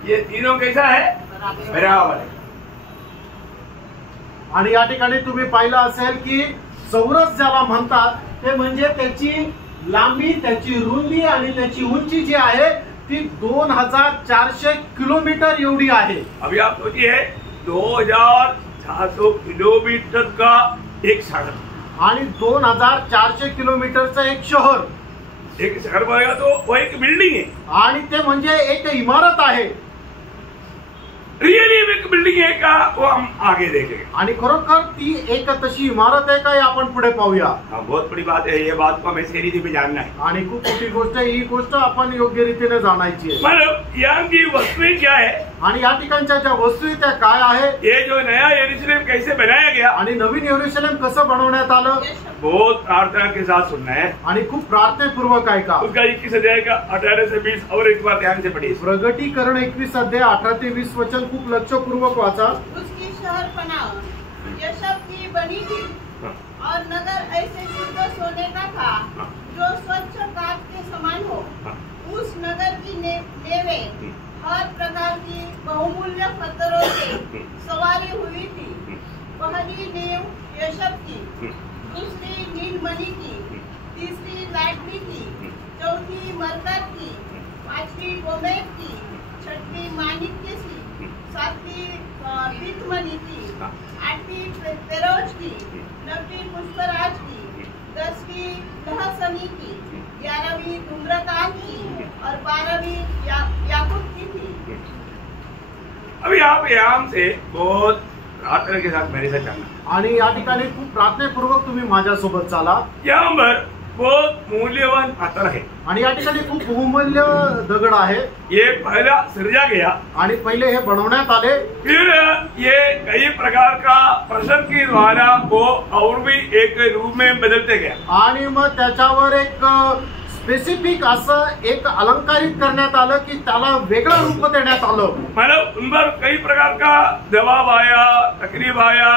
ये तीनों कैसा है? बराबर है। आणि या ठिकाणी तुम्ही पाहिलं असेल की चौरस ज्याला म्हणतात ते म्हणजे त्याची लांबी, त्याची रुंदी आणि त्याची उंची जी आहे ती 2400 किलोमीटर एवढी आहे। अभी आप सोचिए 2400 किलोमीटर का एक शहर, आणि 2400 किलोमीटरचं एक शहर। एक शहर बघा तो वो एक बिल्डिंग है, आणि ते म्हणजे एक इमारत आहे। रियली एक बिल्डिंग है का, वो हम आगे देखेंगे। आणि खरोखर ती एक तशी इमारत आहे का, हे आपण पुढे पाहूया। बहुत बड़ी बात है, ये बात को हमें सही रीति में जानना है। आणि खूप मोठी गोष्ट आहे, ही गोष्ट आपण योग्य रीतीने जाणायची आहे। मतलब यहाँ की वस्तुएं क्या है, आणि या ठिकाणच्या ज्या वस्तू आहेत त्या काय आहे, ये जो नया यरूशलेम कैसे बनाया गया, आणि नवीन यरूशलेम कसं बनवण्यात आलं, बहुत प्रार्थना के साथ सुनना है। आणि खूप प्रार्थनापूर्वक आहे का। उसका 21 अध्याय का 18 से 20 और एक बार ध्यान से पढ़िए। प्रगटीकरण 21 अध्याय 18 ते 20 वचन खूप लक्षपूर्वक वाचा। उसकी शहरपनाह यशब की बनी थी, और नगर ऐसे शुद्ध सोने का था जो स्वच्छ कांच के समान नेवे हर प्रकार की बहुमूल्य पत्थरों से सवारी हुई थी। पहली नींव यशब की, दूसरी नीलमणि की, तीसरी लाडली की, चौथी मरकत की, पांचवी गोमेद की, छठवीं माणिक्य की, सातवीं पीतमणि की, आठवीं फेरोज की, नौवीं पुष्पराज की, 10वीं लहसनी की, 11वीं धूम्रकांत की और 12वीं याकूत की थी। अभी आप यहाँ से बहुत प्रार्थना के साथ मेरे साथ चलना आणि या ठिकाणी खूप प्रार्थनेपूर्वक तुम्ही माझ्यासोबत चाला। यहाँ पर बहुत मूल्यवान पत्थर है आणि या ठिकाणी खूप बहुमूल्य दगड आहे। ये पहला सृजा गया आणि पहिले हे बनवण्यात आले, फिर ये कई प्रकार का प्रश्न के द्वारा वो और भी एक रूप में बदलते गया आणि मग त्याच्यावर एक स्पेसिफिक असं एक अलंकारित करण्यात आलं की त्याला वेगळं रूप देण्यात आलं। मतलब उन पर कई प्रकार का दबाव आया, तकलीफ आया,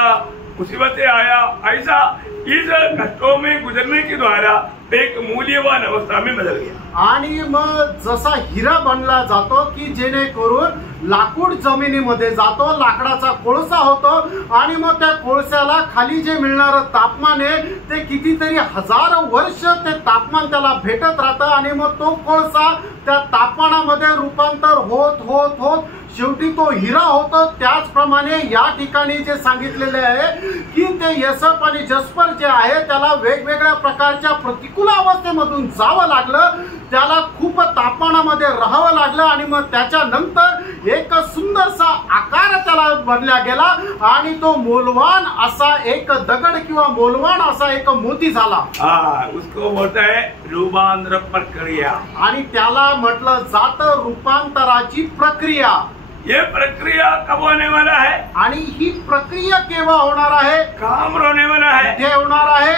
मुसीबतें आया, ऐसा इस कष्टों में गुजरने के द्वारा एक मूल्यवान अवस्था में बदल गया। आणि मग जसा हिरा बनला जातो की जेणेकरून लाकूड जमिनीमध्ये जातो, लाकडाचा कोळसा होतो आणि मग त्या कोळशाला खाली जे मिळणारं तापमान आहे ते कितीतरी हजारो वर्ष ते तापमान त्याला भेटत राहतं आणि मग तो कोळसा त्या तापमानामध्ये रूपांतर होत होत होत शेवटी तो हिरा होतो। त्याचप्रमाणे या ठिकाणी जे सांगितलेले आहे की ते यसप आणि जस्पर जे आहे त्याला वेगवेगळ्या प्रकारच्या प्रतिकूल अवस्थेमधून जावं लागलं, त्याला खूप तापमानामध्ये राहावं लागलं आणि मग त्याच्यानंतर एक सुंदरसा आकार त्याला बनला गेला आणि तो मोलवान असा एक दगड किंवा मोलवान असा एक मोती झाला। उसको बोलता है रूपांतर प्रक्रिया आणि त्याला म्हटलं जातं रूपांतराची प्रक्रिया। ये प्रक्रिया कब होने वाला है आणि ही प्रक्रिया केव्हा होणार आहे, काम होने वाला है, ते होणार आहे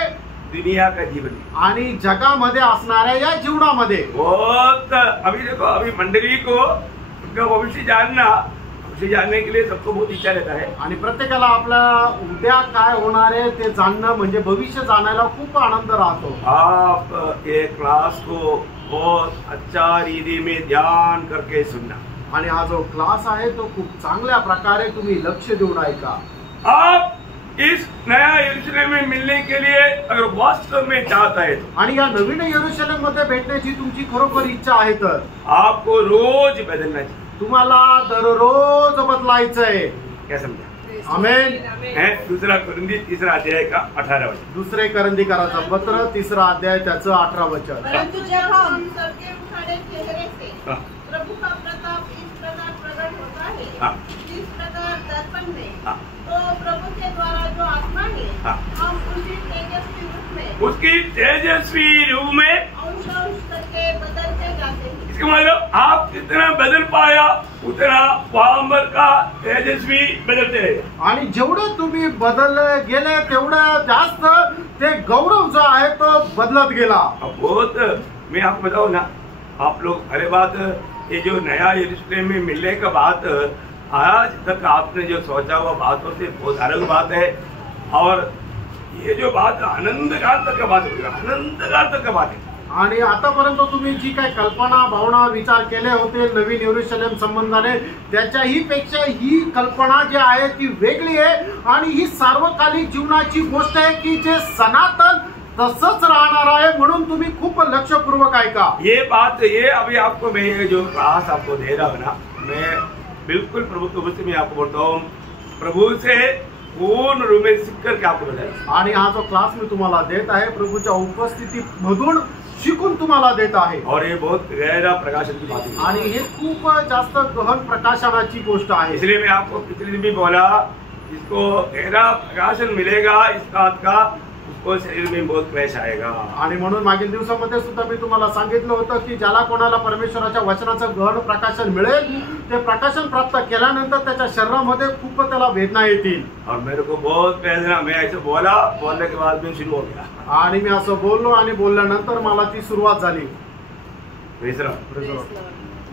दुनिया का जीवन आणि जगामध्ये असणाऱ्या या जीवनामध्ये। बहुत अभी देखो, अभी मंडली को उनका भविष्य जानने के लिए सबको बहुत इच्छा रहता है आणि प्रत्येकाला आपला उद्या काय होणार आहे ते जाणणं म्हणजे भविष्य जाणायला खूप आनंद राहतो। आप ये क्लास को बहुत अच्छा रीति में ध्यान करके सुनना आणि हा जो क्लास आहे तो खूप चांगल्या प्रकारे तुम्ही लक्ष देऊन ऐका। आप इस नया यरूशलेम में मिलने के लिए अगर वास्तव में चाहता है आणि या नवीन यरूशलेम मध्ये भेटण्याची तुमची खरोखर इच्छा आहे तर आपको रोज बदलना चाहिए। तुम्हाला दररोज बदलायचंय। क्या समझा? आमेन। है दूसरा कुरिन्थी 3 अध्याय का 18 वचन। दुसरे करंदीकराचं पत्र 3 अध्याय त्याचं 18 वचन। परंतु जब हम सबके उठाने चेहरे से प्रभु का प्रताप इस प्रकार प्रकट होता है, जिस प्रकार दर्पण में, तो प्रभु के द्वारा जो आत्मा है हम उसी तेजस्वी रूप में, उसकी तेजस्वी रूप में अंश अंश करके बदलते जाते हैं। इसका मतलब आप जितना बदल पाया उतना वहां का तेजस्वी बदलते रहेगा आणि जेवढे तुम्ही बदल गेले तेवढं जास्त ते गौरव जो आहे तो बदलत गेला। बहुत मैं आपको बताऊं ना, आप लोग अरे बात ये जो नया यरूशलेम में मिलने का बात आज तक आपने जो सोचा हुआ बातों से बहुत अलग बात है। और ये जो बात अनंत काल तक का बात होगी, अनंत काल तक का बात है। आणि आतापर्यंत तुम्ही जी काही कल्पना भावना विचार केले होते नवीन यरूशलेम संबंधाने त्याच्याही पेक्षा ही कल्पना जी आहे ती वेगळी आहे आणि ही सार्वकालिक जीवनाची गोष्ट आहे की जे सनातन तसंच राहणार आहे। म्हणून तुम्ही खूप लक्षपूर्वक ऐका। ये बात ये अभी आपको मैं ये जो क्लास आपको दे रहा हूँ ना, मैं बिल्कुल प्रभु से मैं आपको बोलता हूँ, प्रभु से पूर्ण रूप में सीख करके आपको बताया। आणि हा जो क्लास मी तुम्हाला देत आहे प्रभूच्या उपस्थिती मधून शिकून तुम्हाला देत आहे। और ये बहुत गहरा प्रकाशन की बात है आणि हे खूप जास्त गहन प्रकाशनाची गोष्ट आहे। इसलिए मैं आपको पिछले दिन भी बोला, जिसको गहरा प्रकाशन मिलेगा इस बात का, उसको शरीर में बहुत क्लेश आएगा। आणि म्हणून मागील दिवसामध्ये सुद्धा मी तुम्हाला सांगितलं होतं की ज्याला कोणाला परमेश्वराच्या वचनाचं गहन प्रकाशन मिळेल ते प्रकाशन प्राप्त केल्यानंतर त्याच्या शरीरामध्ये खूप त्याला वेदना येतील। और मेरे को बहुत वेदना, मैं ऐसे बोला, बोलने के बाद में शुरू हो गया आणि मी असं बोललो आणि बोलल्यानंतर मला ती सुरुवात झाली।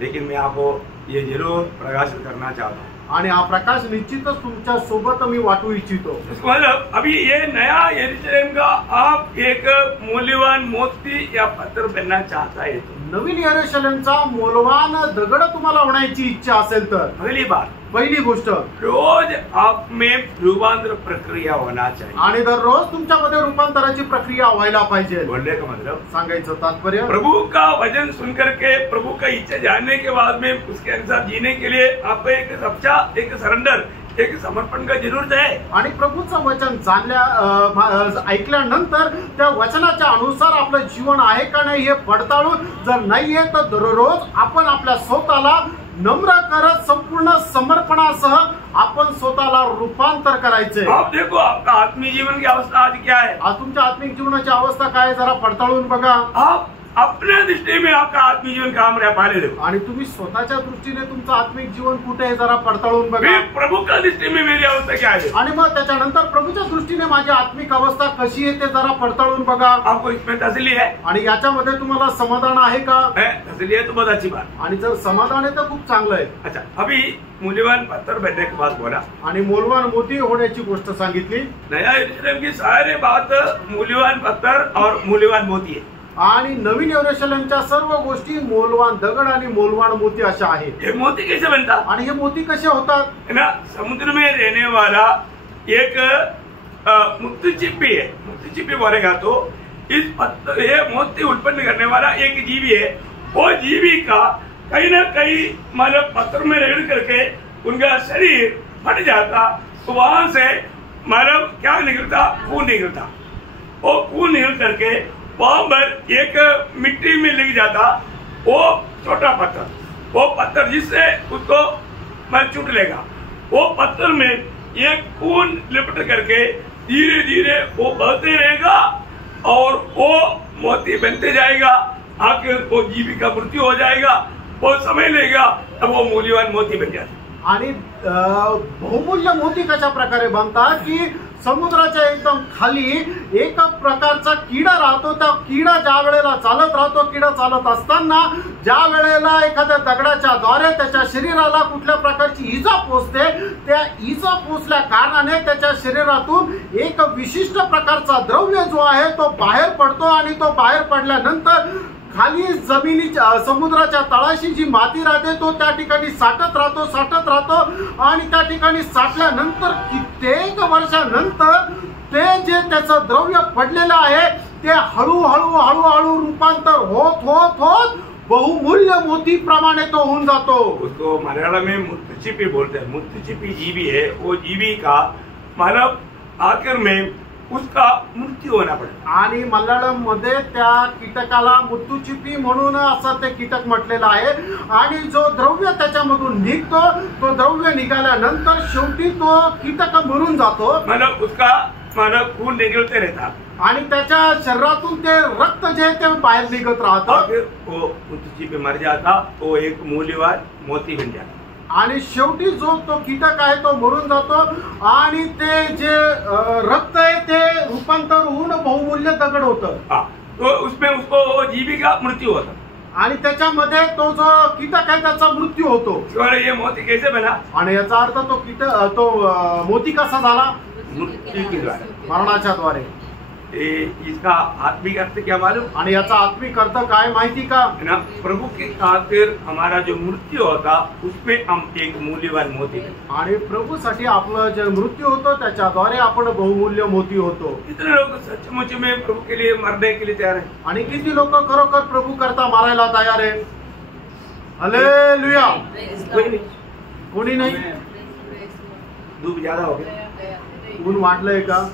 लेकिन मैं आपको ये जरूर प्रकाशित करना चाहता हूँ, आणि हा प्रकाश निश्चितच तुमच्या सोबत मी वाटू इच्छितो. मतलब अभी ये नया यरूशलेम का आप एक मूल्यवान मोती या पत्थर बनना चाहता है तो नवीन यरूशलेमचा मौल्यवान दगड तुम्हाला होण्याची इच्छा असेल तर अगली बात पहिली गोष्ट रोज आप में रूपांतर प्रक्रिया होना चाहिए आणि दररोज तुमच्यामध्ये रूपांतराची प्रक्रिया व्हायला पाहिजे. बोलने का मतलब सांगायचं तात्पर्य प्रभु का वचन सुनकर के प्रभु का इच्छा जानने के बाद में उसके अनुसार जीने के लिए आपको एक सच्चा एक सरेंडर एक समर्पण का जरूरत है. आणि प्रभूचं वचन ऐकल्यानंतर त्या वचनाच्या अनुसार आपलं जीवन आहे का नाही हे पडताळून जर नाहीये तर दररोज आपण आपल्या स्वतःला नम्र करत संपूर्ण समर्पणासह आपण स्वतःला रूपांतर करायचे. आप देखो आपका आत्मीय जीवन की अवस्था आज क्या है. आज तुमच्या आत्मिक जीवनाची अवस्था काय जरा पडताळून बघा. आप अपने दृष्टि में आपका आत्मीय जीवन काम रहा पाले देखो आणि तुम्ही स्वतःच्या दृष्टीने तुमचं आत्मिक जीवन कुठे आहे जरा पडताळून बघा. प्रभु का दृष्टि में मेरी अवस्था क्या है आणि मग त्याच्यानंतर प्रभूच्या दृष्टीने माझी आत्मिक अवस्था कशी आहे ते जरा पडताळून बघा. आपको इसमें तसल्ली है आणि याच्यामध्ये तुम्हाला समाधान आहे का. तसल्ली है तो बहुत अच्छी बात. आणि जर समाधान आहे तर खूप चांगलं आहे. अच्छा अभी मूल्यवान पत्थर बनने की बात बोला आणि मौल्यवान मोती होण्याची गोष्ट सांगितली. नया यरूशलेम की सारे बात मूल्यवान पत्थर और मूल्यवान मोती है. आणि नवीन यरूशलेमच्या सर्व गोष्टी मौल्यवान दगड आणि मौल्यवान मोती अशा आहेत. ये मोती कैसे बनता. आणि हे मोती कसे होतात. है ना समुद्र में रहने वाला एक मुक्ति चिप्पी है. मुक्ति चिप्पी बोलेगा तो इस पत्थर ये मोती उत्पन्न करने वाला एक जीवी है. वो जीवी का कहीं ना कहीं मतलब पत्थर में रेड़ करके उनका शरीर फट जाता तो वहां से मतलब क्या निकलता खून निकलता. वो खून निकल करके वहां पर एक मिट्टी में लग जाता वो छोटा पत्थर. वो पत्थर जिससे उसको मर चुट लेगा वो पत्थर में एक खून लिपट करके धीरे धीरे वो बहते रहेगा और वो मोती बनते जाएगा. आखिर वो जीवी का मृत्यू हो जाएगा. वो समय लेगा तब वो मूल्यवान मोती बन जाता. आणि बहुमूल्य मोती कशा प्रकारे बनतात की समुद्राच्या एकदम खाली एक प्रकारचा किडा राहतो. त्या किडा ज्या वेळेला चालत राहतो किडा चालत असताना ज्या वेळेला एखाद्या दगडाच्या द्वारे त्याच्या शरीराला कुठल्या प्रकारची इजा पोचते त्या इजा पोचल्या कारणाने त्याच्या शरीरातून एक विशिष्ट प्रकारचा द्रव्य जो आहे तो बाहेर पडतो. आणि तो बाहेर पडल्यानंतर खाली जमिनीच्या समुद्राच्या तळाशी जी माती राहते तो त्या ठिकाणी साठत राहतो आणि त्या ठिकाणी साठल्यानंतर कित्येक वर्षानंतर ते जे त्याचं द्रव्य पडलेलं आहे ते हळूहळू रूपांतर होत बहुमूल्य मोती प्रमाणे तो होऊन जातो. उसको मलयालम में मुत्तुचिपी बोलते हैं. मुत्तुचिपी जीवी है. वो जीवी का मतलब आखिर में उसका मृत्यू होना पड़ेगा. आणि मल्याळम मध्ये त्या कीटकाला मुत्तुचिपी म्हणून असं ते कीटक म्हटलेलं आहे. आणि जो द्रव्य त्याच्यामधून निघतो तो द्रव्य निघाल्यानंतर शेवटी तो कीटक मरून जातो. मतलब उसका मतलब खून निकलते रहता आणि त्याच्या शरीरातून ते रक्त जे ते बाहेर निघत राहतं. फिर वो मुत्तुचिपी मर जाता. वो एक मूल्यवान मोती बन जाता. आणि शेवटी जो तो कीटक आहे तो मरून जातो आणि ते जे रक्त आहे ते रूपांतर होऊन बहुमूल्य दगड होतं. तो उसमें उसको जीवी का मृत्यू होता. आणि त्याच्यामध्ये तो जो कीटक आहे त्याचा मृत्यू होतो. ये मोती कैसे बना. आणि याचा अर्थ तो मोती कसा झाला. मृत्यू के द्वारा मरणाच्या द्वारे. इसका आत्मिक अर्थ क्या मालूम. आणि याचा आत्मिक अर्थ काय माहिती का. ना प्रभु की खातिर हमारा जो मृत्यू होता उसमें हम एक मूल्यवान मोती. आणि प्रभूसाठी आपलं जे मृत्यू होतो त्याच्याद्वारे आपण बहुमूल्य मोती होतो. कितने लोग सचमुच में प्रभु के लिए मरने के लिए तैयार है. आणि किती लोक खरोखर प्रभू करता मारायला तयार आहे. हालेलुया. कोणी नाही. धूप ज्यादा हो गया. ऊन वाढलंय का.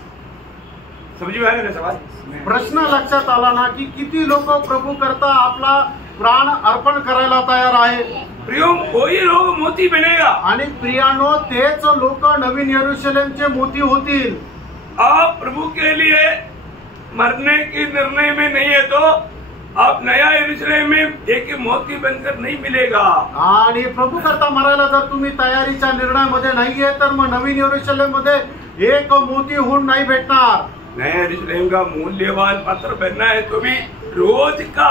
समझ में आया ना सवाल. प्रश्न लक्षात आला ना की किती लोक प्रभू करता आपला प्राण अर्पण करायला तयार आहे. प्रियो कोई लोग मोती बनेगा. आणि प्रियानो तेच लोक नवीन यरूशलेमचे मोती होतील. आप प्रभु के लिए मरने के निर्णय में नहीं है तो आप नया यरूशलेम में एक मोती बनकर नहीं मिलेगा. आणि प्रभू करता मरायला जर तुम्ही तयारीच्या निर्णयामध्ये नाहीये तर मग नवीन यरूशलेम मध्ये एक मोती होऊन नाही भेटणार. नया यरूशलेम का मूल्यवान पत्थर बनना है तो भी रोज का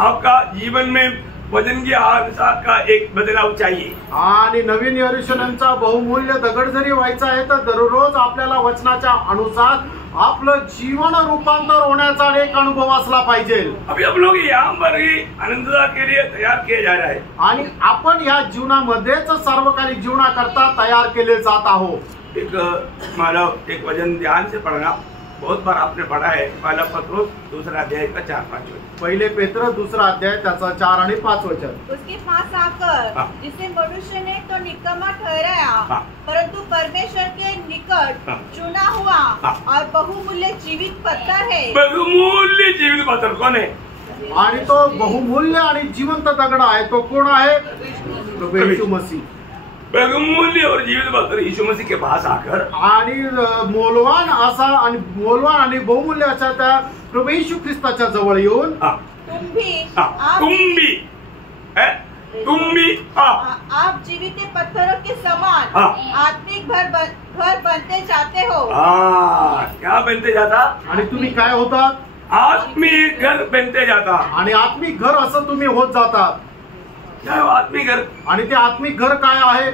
आपका जीवन में वजन के अनुसार का एक बदलाव चाहिए। आणि नवीन यरूशलेमचा बहुमूल्य दगड जरी व्हायचा आहे तर दररोज आपल्याला वचनाच्या अनुसार आपलं जीवन रूपांतर होण्याचा एक अनुभव असला पाहिजे। अभी हम लोग यहाँ पर ही आनंदता के लिए तैयार किए जा रहा है आणि आपण या जीवनामध्येच सार्वकालिक जीवनाकरता तयार केले जात आहोत। एक मानव एक वचन ध्यान से पढ़ना, बहुत बार आपने पढ़ा है, पहला पत्रोस दूसरा अध्याय का 4-5 वचन। पहिले पेत्र दूसरा अध्याय त्याचा 4 आणि 5 वचन। उसके पास आकर जिसे मनुष्य ने तो निकम्मा ठहराया, परंतु परमेश्वर के निकट चुना हुआ और बहुमूल्य जीवित पत्थर है। बहुमूल्य जीवित पत्थर कौन है? आणि तो बहुमूल्य आणि जिवंत दगड आहे तो कोण आहे? प्रभू येशू मसीह। बहुमूल्य और जीवित पत्थर यीशु मसीह के पास आकर आणि मौल्यवान आणि बहुमूल्य अशा त्या प्रभू येशू ख्रिस्ताच्या जवळ येऊन तुम भी आप जीवित पत्थरों के समान आत्मिक घर बनते जाते हो। क्या बनते जाता? आणि तुम्ही काय होतात? आत्मिक घर बनते जाता। आणि आत्मिक घर असं तुम्ही होत जातात। क्या आत्मिक घर? आणि ते आत्मिक घर काय आहे?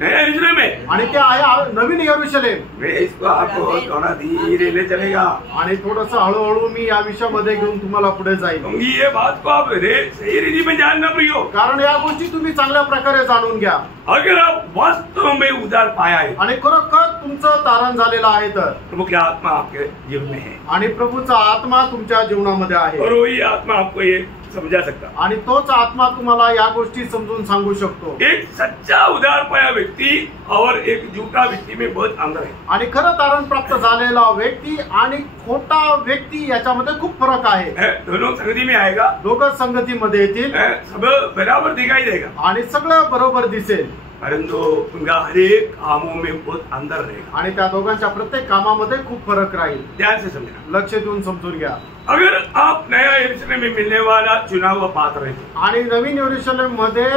नया यरूशलेम में, आणि ते आहे नवीन यरूशलेम। मैं इसको आपको थोड़ा धीरे ले चलेगा आणि थोडंसं हळूहळू मी या विषयामध्ये घेऊन तुम्हाला पुढे जाईल। ये बात को आप सही रीति में जानना प्रियो, कारण या गोष्टी तुम्ही चांगल्या प्रकारे जाणून घ्या। अगर आप वास्तव में उद्धार पाया है आणि खरोखर तुमचं तारण झालेलं आहे तर प्रभु की आत्मा आपके जीवन में है आणि प्रभूचा आत्मा तुमच्या जीवनामध्ये आहे और वही आत्मा आपको ये समझा सकता आणि तोच आत्मा तुम्हाला या गोष्टी समजून सांगू शकतो। एक सच्चा उद्धार पाया व्यक्ति और एक झूठा व्यक्ति में बहुत अंतर है। आणि खरं तारण प्राप्त झालेला व्यक्ती आणि खोटा व्यक्ती याच्यामध्ये खूप फरक आहे। दोनों संगति में आएगा, दोघं संगतीमध्ये येतील, सब बराबर दिखाई देगा आणि सगळं बरोबर दिसेल, परंतु उनका हर एक कामों में बहुत अंतर रहेगा आणि त्या दोघांच्या प्रत्येक कामामध्ये खूप फरक राहील। ध्यान से समझना, लक्ष देऊन समजून घ्या। अगर आप नया यरूशलेम में मिलने वाला चुना हुआ पात्र है आणि नवीन यरूशलेम मध्ये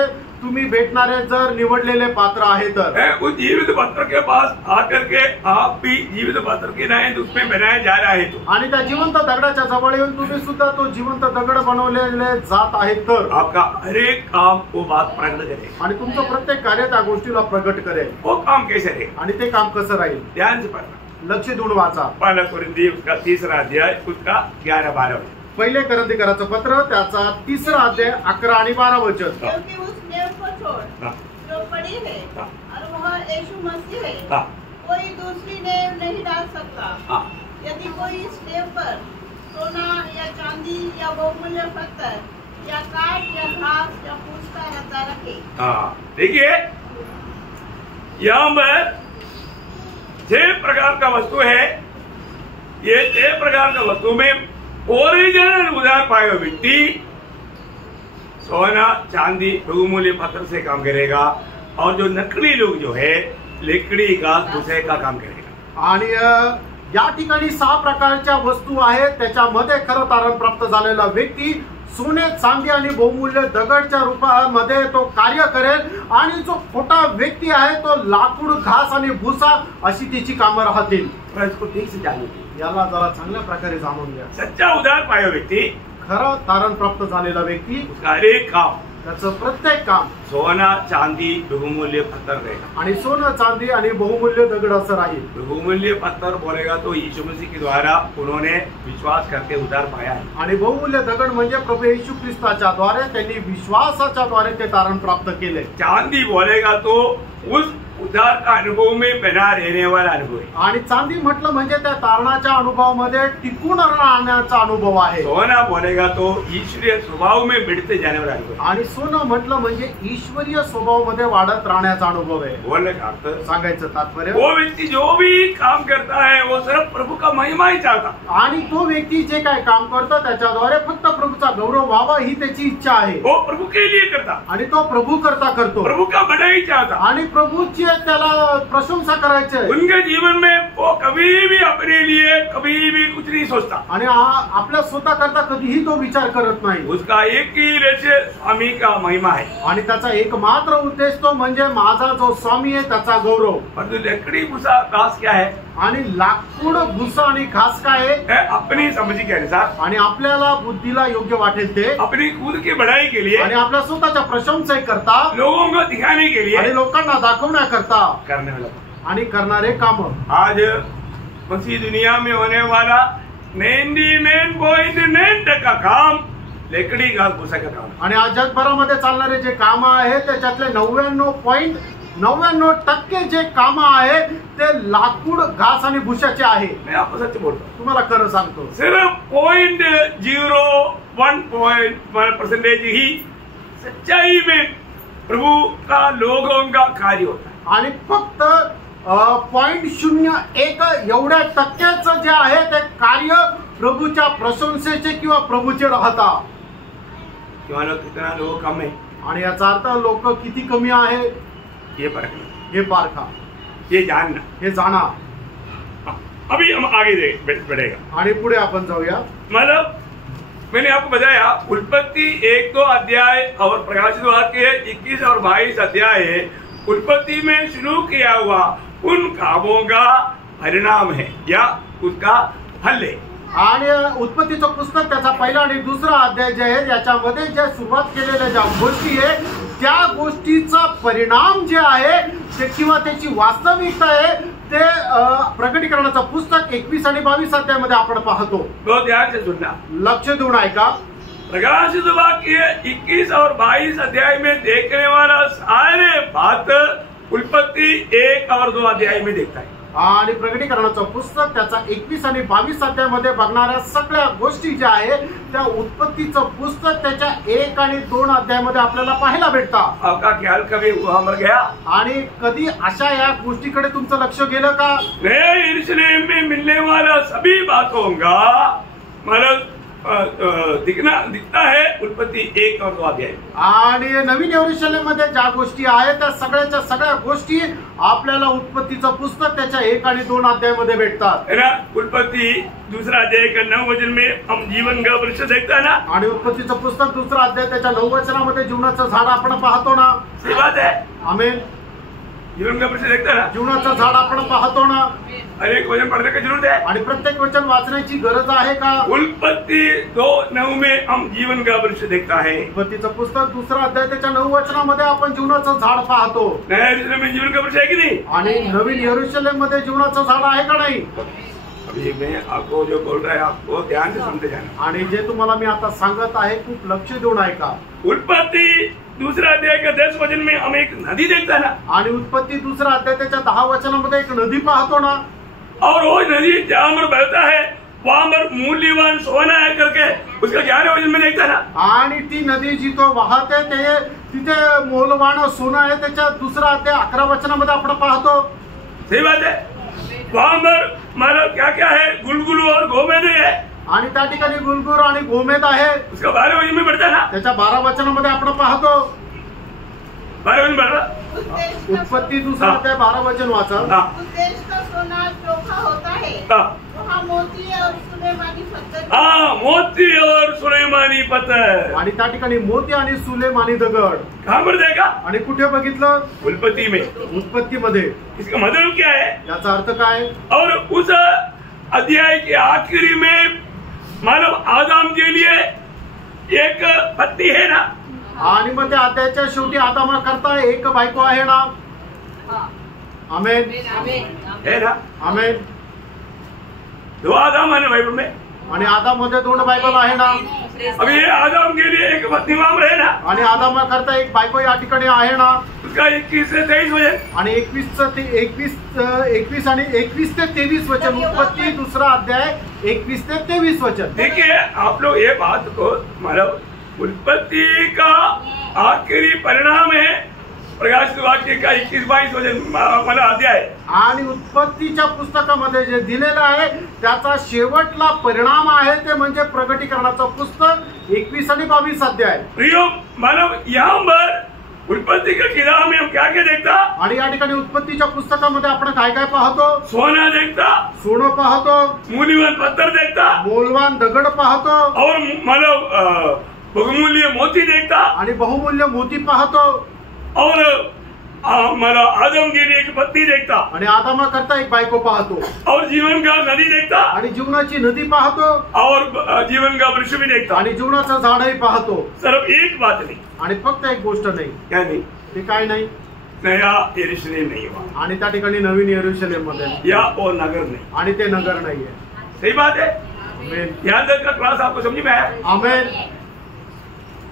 तुम्ही भेटणारे जर निवडलेले पात्र आहे तर उस जीवित पत्थर के पास आकर के आप भी जीवित पत्थर के नए उसमें बनाया जा रहा है तो आणि त्या जिवंत दगडाच्या जवळ येऊन तुम्ही सुद्धा तो जिवंत दगड बनवलेले जात आहे तर आपका हर एक काम वो बात प्रकट करेगा आणि तुमचं प्रत्येक कार्य त्या गोष्टीला प्रगट करेल। वो काम कैसे रहेगा? आणि ते काम कसं राहील? ध्यान से पढ़ना, लक्ष देऊन वाचा। पहला कुरिन्थी उसका 3रा अध्याय उसका 11-12 पहिले करंथीकराचं पत्र त्याचा 3रा अध्याय 11 आणि 12 वचन। क्योंकि उस नेम को छोड़ जो पड़ी है और वह यीशु मसीह है, कोई दूसरी नेम नहीं डाल सकता। यदि कोई इस नेम पर सोना या चांदी या बहुमूल्य पत्थर या काठ या घास या फूस का रद्दा रखे। देखिए यहाँ पर 6 प्रकार का वस्तु है। ये 6 प्रकार का वस्तु में ओरिजिनल उधार पाए हुए व्यक्ति सोना चांदी बहुमूल्य पत्थर से काम करेगा और जो नकली लोग जो है लकड़ी घास भुसे का काम करेगा। आणि या ठिकाणी 6 प्रकारच्या वस्तू आहेत, त्याच्यामध्ये खरं तारण प्राप्त झालेला व्यक्ती सोने चांदी आणि बहुमूल्य दगडच्या रूपामध्ये तो कार्य करेल आणि जो खोटा व्यक्ती आहे तो लाकूड घास आणि भुसा अशी त्याची कामं राहतील। इसको ठीक से जानिए, याला जरा चांगल्या प्रकारे जाणून घ्या। सच्चा उधार पाया व्यक्ति, खरं तारण प्राप्त झालेला व्यक्ती, उसका हर एक काम, त्याचं प्रत्येक काम सोना चांदी बहुमूल्य पत्थर रहेगा। आणि सोनं चांदी आणि बहुमूल्य दगड असं राहील। बहुमूल्य पत्थर बोलेगा तो यीशु मसीह के द्वारा उन्होंने विश्वास करके उधार पाया है। आणि बहुमूल्य दगड म्हणजे प्रभू येशू ख्रिस्ताच्या द्वारे त्यांनी विश्वासाच्या द्वारे ते तारण प्राप्त केले। चांदी बोलेगा तो उस उधार का अनुभव में बना रहने वाला अनुभव है। आणि चांदी म्हटलं म्हणजे त्या तारणाच्या अनुभवामध्ये टिकून राहण्याचा अनुभव आहे। सोना बोलेगा तो ईश्वरीय स्वभाव में बढ़ते जाने वाला अनुभव है। आणि सोनं म्हटलं म्हणजे ईश्वरीय स्वभावामध्ये वाढत राहण्याचा अनुभव आहे। बोलने का अर्थ, सांगायचं तात्पर्य, वो व्यक्ति जो भी काम करता है वो सिर्फ प्रभु का महिमा ही चाहता, आणि तो व्यक्ती जे काय काम करतो त्याच्याद्वारे फक्त प्रभूचा गौरव व्हावा ही त्याची इच्छा आहे। वो प्रभु के लिए करता आणि तो प्रभू करता करतो, प्रभु का बड़ाई चाहता, आणि प्रभूची त्याला प्रशंसा करायची आहे. उनके जीवन में वो कभी भी अपने लिए कभी भी कुछ नहीं सोचता आणि आपल्या स्वतः करता कधीही तो विचार करत नाही. उसका एक ही लक्ष्य स्वामी का महिमा है आणि त्याचा एकमात्र उद्देश तो म्हणजे माझा जो स्वामी आहे त्याचा गौरव. परंतु लकड़ी भूसा घास क्या है आणि लाकूड भुसा आणि घास काय आहे अपनी समझ के अनुसार आणि आपल्याला बुद्धीला योग्य वाटेल ते अपनी खुद की बढ़ाई के लिए आणि आपल्या स्वतःच्या प्रशंसा करता लोगों को दिखाने के लिए आणि लोकांना दाखवण्याकरता करने वाला आणि करणारे काम. आज मसीह दुनिया में होने वाला 99.9% का काम लकड़ी घास भूसा का काम. आणि आज जगभरामध्ये चालणारे जे काम आहे त्याच्यातले 99.99% जे काम आहे ते लाकूड घास आणि भुशाचे आहे. मैं आपको सच बोलता हूँ, तुम्हाला खरं सांगतो, सिर्फ 0.01% ही सच्चाई में प्रभु का लोगों का कार्य होता है. आणि फक्त 0.01 एवढ्या टक्क्याचं जे आहे ते कार्य प्रभूच्या प्रशंसेचे किंवा प्रभूचे राहता. किंवा कितना लोग कम है आणि याचा अर्थ लोक किती कमी आहे ये परखना, हे पारखा, ये जानना. हे जाणा. अभी हम आगे बढ़ेगा आणि पुढे आपण जाऊया. मतलब मैंने आपको बताया उत्पत्ति 1-2 अध्याय और प्रकाशित वाक्य 21 और 22 अध्याय उत्पत्ति में शुरू किया हुआ उन कामों का परिणाम है या उसका फल है. आणि उत्पत्तीचं पुस्तक त्याचा पहिला आणि दुसरा अध्याय जे आहे याच्यामध्ये ज्या सुरुवात केलेल्या ज्या गोष्टी आहे त्या गोष्टीचा परिणाम जे आहे ते किंवा त्याची वास्तविकता आहे ते प्रकटीकरणाचं पुस्तक 21 आणि 22 अध्यायामध्ये आपण पाहतो. बहुत ध्यान से सुनना, लक्ष देऊन ऐका. प्रकाशित वाक्य 21 और 22 अध्याय में देखने वाला सारे बात उत्पत्ति 1 और 2 अध्याय में देखता है. आणि प्रकटीकरणाचं पुस्तक त्याचा 21 आणि 22 अध्यायामध्ये बघणाऱ्या सगळ्या गोष्टी ज्या आहे त्या उत्पत्तीचं पुस्तक त्याच्या 1 आणि 2 अध्यायामध्ये आपल्याला पाहायला भेटतात. आपका ख्याल कभी हुआ मर गया आणि कधी अशा या गोष्टीकडे तुमचं लक्ष गेलं का? नए यरूशलेम में मिलने वाला सभी बातों का मतलब दिखता है उत्पत्ति 1 और 2 अध्याय. आणि नवीन यरूशलेम मध्ये ज्या गोष्टी आहेत त्या सगळ्याच्या सगळ्या गोष्टी आपल्याला उत्पत्तीचं पुस्तक त्याच्या 1 आणि 2 अध्यायामध्ये भेटतात. उत्पत्ति 2 अध्याय का 9 वचन में हम जीवन का वृक्ष देखता है ना. आणि उत्पत्तीचं पुस्तक 2 अध्याय त्याच्या 9 वचनामध्ये जीवनाचं झाड आपण पाहतो ना. सही बात है. आमेन. जीवन का वृक्ष देखता है ना. जीवनाचं झाड आपण पाहतो ना. अनेक वचन पढ़ने की जरूरत है आणि प्रत्येक वचन वाचण्याची गरज आहे का? उत्पत्ति 2:9 में हम जीवन का वृक्ष देखता है. उत्पत्तीचं पुस्तक 2 अध्याय त्याच्या 9 वचनामध्ये आपण जीवनाचं झाड पाहतो. नया यरूशलेम में जीवन का वृक्ष है कि नहीं. आणि नवीन यरूशलेम मध्ये जीवनाचं झाड आहे का नाही? अभी मैं आपको जो बोल रहा है आपको ध्यान से सुनते जाना. आणि जे तुम्हाला मी आता सांगत आहे खूप लक्ष देऊन ऐका. उत्पत्ति 2 अध्याय का 10 वचन में हम एक नदी देखता है ना. आणि उत्पत्ति 2 अध्याय त्याच्या 10 वचनामध्ये एक नदी पाहतो ना. और वो नदी जहाँ पर बहता है वहां पर मूल्यवान सोना है करके उसका 11 वचन में देखता है ना. आणि ती नदी जिथं वाहते ते तिथे मोलवान सोनं आहे त्याच्या 2 अध्याय 11 वचनामध्ये आपण पाहतो. सही बात है. वहां पर मतलब क्या क्या है गुलगुलू और गोमेद है. आणि त्या ठिकाणी गुलगुर आणि गोमेद आहे. उसका 12 वचन में पढ़ता है ना. त्याच्या 12 वचनामध्ये आपण पाहतो. 12 वचन पढ़ रहा. उत्पत्ति 2 अध्याय 12 वचन वाचा. उद्देश का सोना चोखा होता है. वहाँ मोती और सुलेमानी पत्थर. हाँ, मोती और सुलेमानी पत्थर. आणि त्या ठिकाणी मोती आणि सुलेमानी दगड. कहाँ पर देखा. आणि कुठे बघितलं. उत्पत्ति में. उत्पत्ति मध्ये. इसका मतलब क्या है. याचा अर्थ काय. और उस अध्याय के आखिरी में मानव आदम के लिए एक पत्नी है ना. आणि मग त्या अध्यायाच्या शेवटी आदामा करता एक बायको आहे ना. आमेन. है ना. आमेन. 2 आदम है ना बाइबल में. आणि आदाम मध्ये 2 बायबल आहे ना. अब ये आदम के लिए एक पत्नी वहां है ना. आणि आदामा करता एक बायको या ठिकाणी आहे ना. उसका 21 से 23 वचन. आणि 21 आणि 21 ते 23 वचन. उत्पत्ति 2 अध्याय 21 ते 23 वचन. देखिए आप लोग ये बात को मतलब उत्पत्ति का आखिरी परिणाम है प्रकाशित वाक्य का 21-22 वचन मला अध्याय. आणि उत्पत्तीच्या पुस्तकामध्ये जे दिलेलं आहे त्याचा शेवटला परिणाम आहे ते म्हणजे प्रकटीकरणाचं पुस्तक 21 आणि 22 अध्याय. प्रियो मानव यहाँ पर उत्पत्ति की किताब में हम क्या क्या देखता? आणि या ठिकाणी उत्पत्तीच्या पुस्तकामध्ये आपण काय काय पाहतो? सोना देखता, सोनं पाहतो, मूल्यवान पत्थर देखता, मौल्यवान दगड पाहतो, और मतलब बहुमूल्य मोती देखता, आणि बहुमूल्य मोती पाहतो, और मतलब आदम के लिए एक पत्नी देखता, आणि आदामा करता एक बायको पाहतो, और जीवन का नदी देखता, आणि जीवनाची नदी पाहतो, और जीवन का वृक्ष भी देखता, आणि जीवनाचं झाडही पाहतो. सिर्फ एक बात नहीं, आणि फक्त एक गोष्ट नाही. क्या नहीं? ते काय नाही? नया यरूशलेम नहीं हुआ, आणि त्या ठिकाणी नवीन यरूशलेम मध्ये या वो नगर नहीं. आणि ते नगर नाहीये. सही बात है. आमेन. यहाँ तक का क्लास आपको समझ में आया? आमेन.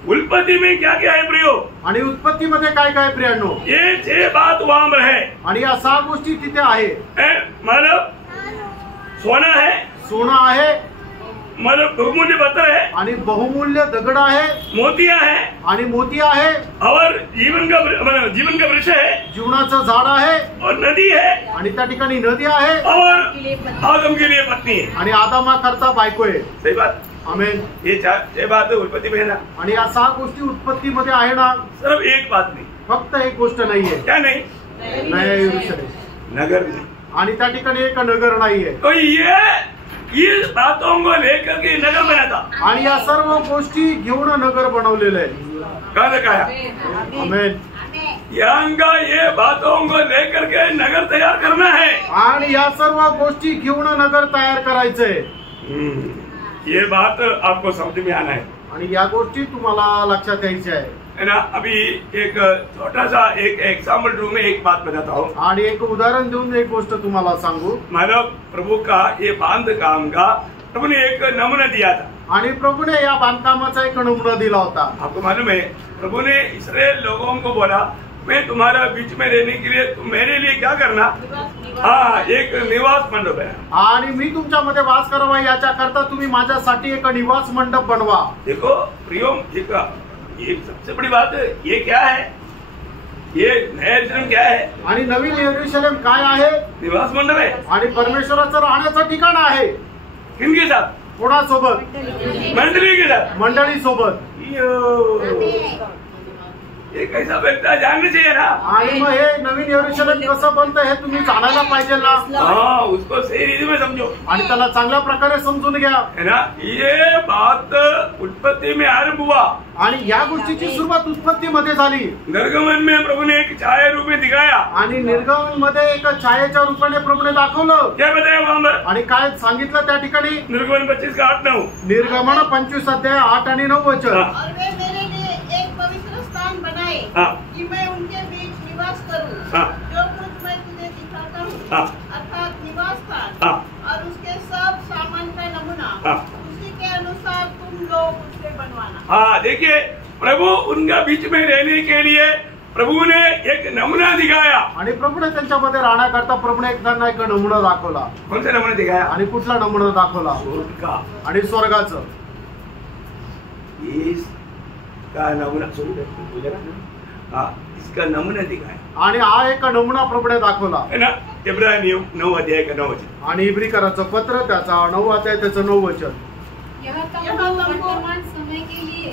उत्पत्ति में क्या क्या है प्रियो? आणि उत्पत्तीमध्ये काय काय प्रियांनो? ये 6 बात वहां पर है. आणि या 6 गोष्टी तिथे आहे. मतलब सोना है, सोना आहे, मतलब बहुमूल्य पत्थर है, आणि बहुमूल्य दगड आहे, मोतिया है, आणि मोती आहे, और जीवन का वृक्ष है, जीवनाचं झाड आहे, और नदी है, आणि त्या ठिकाणी नदी आहे, और आदम के लिए पत्नी है. आणि आदामा करता बायको आहे. सही बात. आमेन. ये 6 बात उत्पत्ति में है ना. आणि या 6 गोष्टी उत्पत्तीमध्ये आहे ना. सिर्फ एक बात नहीं. फक्त एक गोष्ट नाहीये. क्या नहीं? नया यरूशलेम. नगर नहीं. आणि त्या ठिकाणी एक नगर नाहीये. तो ये बातों को लेकर के नगर बना था. आणि या सर्व गोष्टी घेऊन नगर बनवलेलं आहे. कहा दिखाया? आमेन. यहाँ ये बातों को लेकर के नगर तैयार करना है. आणि या सर्व गोष्टी घेऊन नगर तयार करायचंय. ये बात आपको समझ में आना है. आणि या गोष्टी तुम्हाला लक्षात यायच्या है ना. अभी एक छोटा सा एक एग्जाम्पल रूम में एक बात बताता हूँ. आणि एक उदाहरण देऊन एक गोष्ट तुम्हाला सांगू. मानव प्रभु का ये बांध काम का प्रभु ने एक नमूना दिया था. आणि प्रभूने या बांधकामाचा एक नमुना दिला होता. आपको मालूम है प्रभु ने इस्राएल लोगों को बोला, मैं तुम्हारा बीच में रहने के लिए तुम मेरे लिए क्या करना? हाँ, एक निवास मंडप है. आणि मी तुमच्यामध्ये वास करावा याच्या करता तुम्ही माझ्यासाठी एक निवास मंडप बनवा. देखो प्रियो, ये सबसे बड़ी बात है. ये क्या है? ये नया यरूशलेम क्या है? आणि नवीन यरूशलेम काय आहे? निवास मंडप है. आणि परमेश्वराचं राहण्याचं ठिकाण आहे. किनके साथ? कोणासोबत? मंडली के साथ. मंडळी सोबत. ये कैसा बनता है जानना चाहिए ना. आणि मग हे नवीन यरूशलेम कसं बनतं हे तुम्ही जाणायला पाहिजे ना. हाँ, उसको सही रीति में समझो. आणि त्याला चांगल्या प्रकारे समजून घ्या. है ना. ये बात उत्पत्ति में आरंभ हुआ. आणि या गोष्टीची सुरुवात उत्पत्तीमध्ये झाली. निर्गमन में प्रभु ने एक छाया रूप में दिखाया. आणि निर्गमन मध्ये एक छायेच्या रूपाने प्रभूने दाखवलं. क्या बताया वहां पर? आणि काय सांगितलं त्या ठिकाणी? निर्गमन 25 का 8-9. निर्गमन 25 अध्याय 8 आणि 9 वचन. और वे मेरे लिए एक पवित्र स्थान बनाए कि मैं उनके बीच निवास करूं. जो कुछ मैं तुझे दिखाता हूँ, अर्थात निवास स्थान और उसके सब सामान का नमूना, उसी के अनुसार तुम लोग उसे बनवाना. हाँ, देखिए प्रभु उनका बीच में रहने के लिए प्रभु ने एक नमूना दिखाया. आणि प्रभूने त्यांच्यामध्ये राहण्याकरता प्रभूने एक त्यांना एक नमुना दाखवला. कौन सा नमूना दिखाया? आणि कुठला नमुना दाखवला? स्वर्ग. आणि स्वर्गाचं. इसका नमूना इसका नमूना दिखाया. आणि हा एक नमुना प्रभूने दाखवला. है ना. इब्राहिम 9 अध्याय का 9 वचन. आणि इब्रीकराचं पत्र त्याचा 9 अध्याय त्याचं 9 वचन. यह तंबू वर्तमान समय के लिए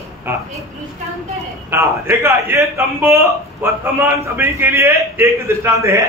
एक दृष्टांत है. हाँ, देखा, ये तंबू वर्तमान समय के लिए एक दृष्टांत है.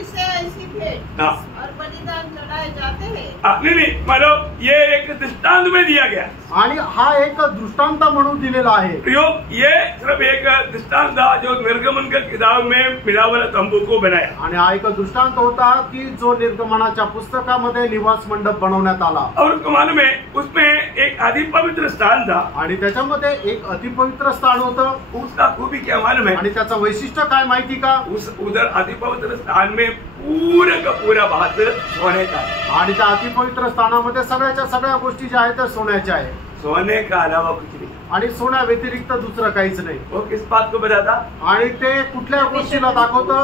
इससे ऐसी भेंट और बलिदान चढ़ाए जाते हैं. नहीं, मतलब ये एक दृष्टांत में दिया गया. आणि हा एक दृष्टांत म्हणून दिलेला आहे. प्रयोग ये सिर्फ एक दृष्टांत था जो निर्गमन के किताब में मिलावल तंबू को बनाया. आणि हा एक दृष्टांत होता की जो निर्गमनाच्या पुस्तकामध्ये निवास मंडप बनवण्यात आला. और उसको मालूम है उसमें एक अति पवित्र स्थान था. आणि त्याच्यामध्ये एक अतिपवित्र स्थान होतं. उसका खूबी क्या मालूम है? आणि त्याचं वैशिष्ट्य काय माहिती का? उधर अति पवित्र स्थान में पूरा का पूरा भात सोने का. आणि त्या अतिपवित्र स्थानामध्ये सगळ्याच्या सगळ्या गोष्टी ज्या आहेत त्या सोन्याच्या आहे. सोने का अलावा कुछ नहीं. आणि सोन्या व्यतिरिक्त दुसरं काहीच नाही. वो किस बात को बताता? आणि ते कुठल्या गोष्टीला दाखवतं?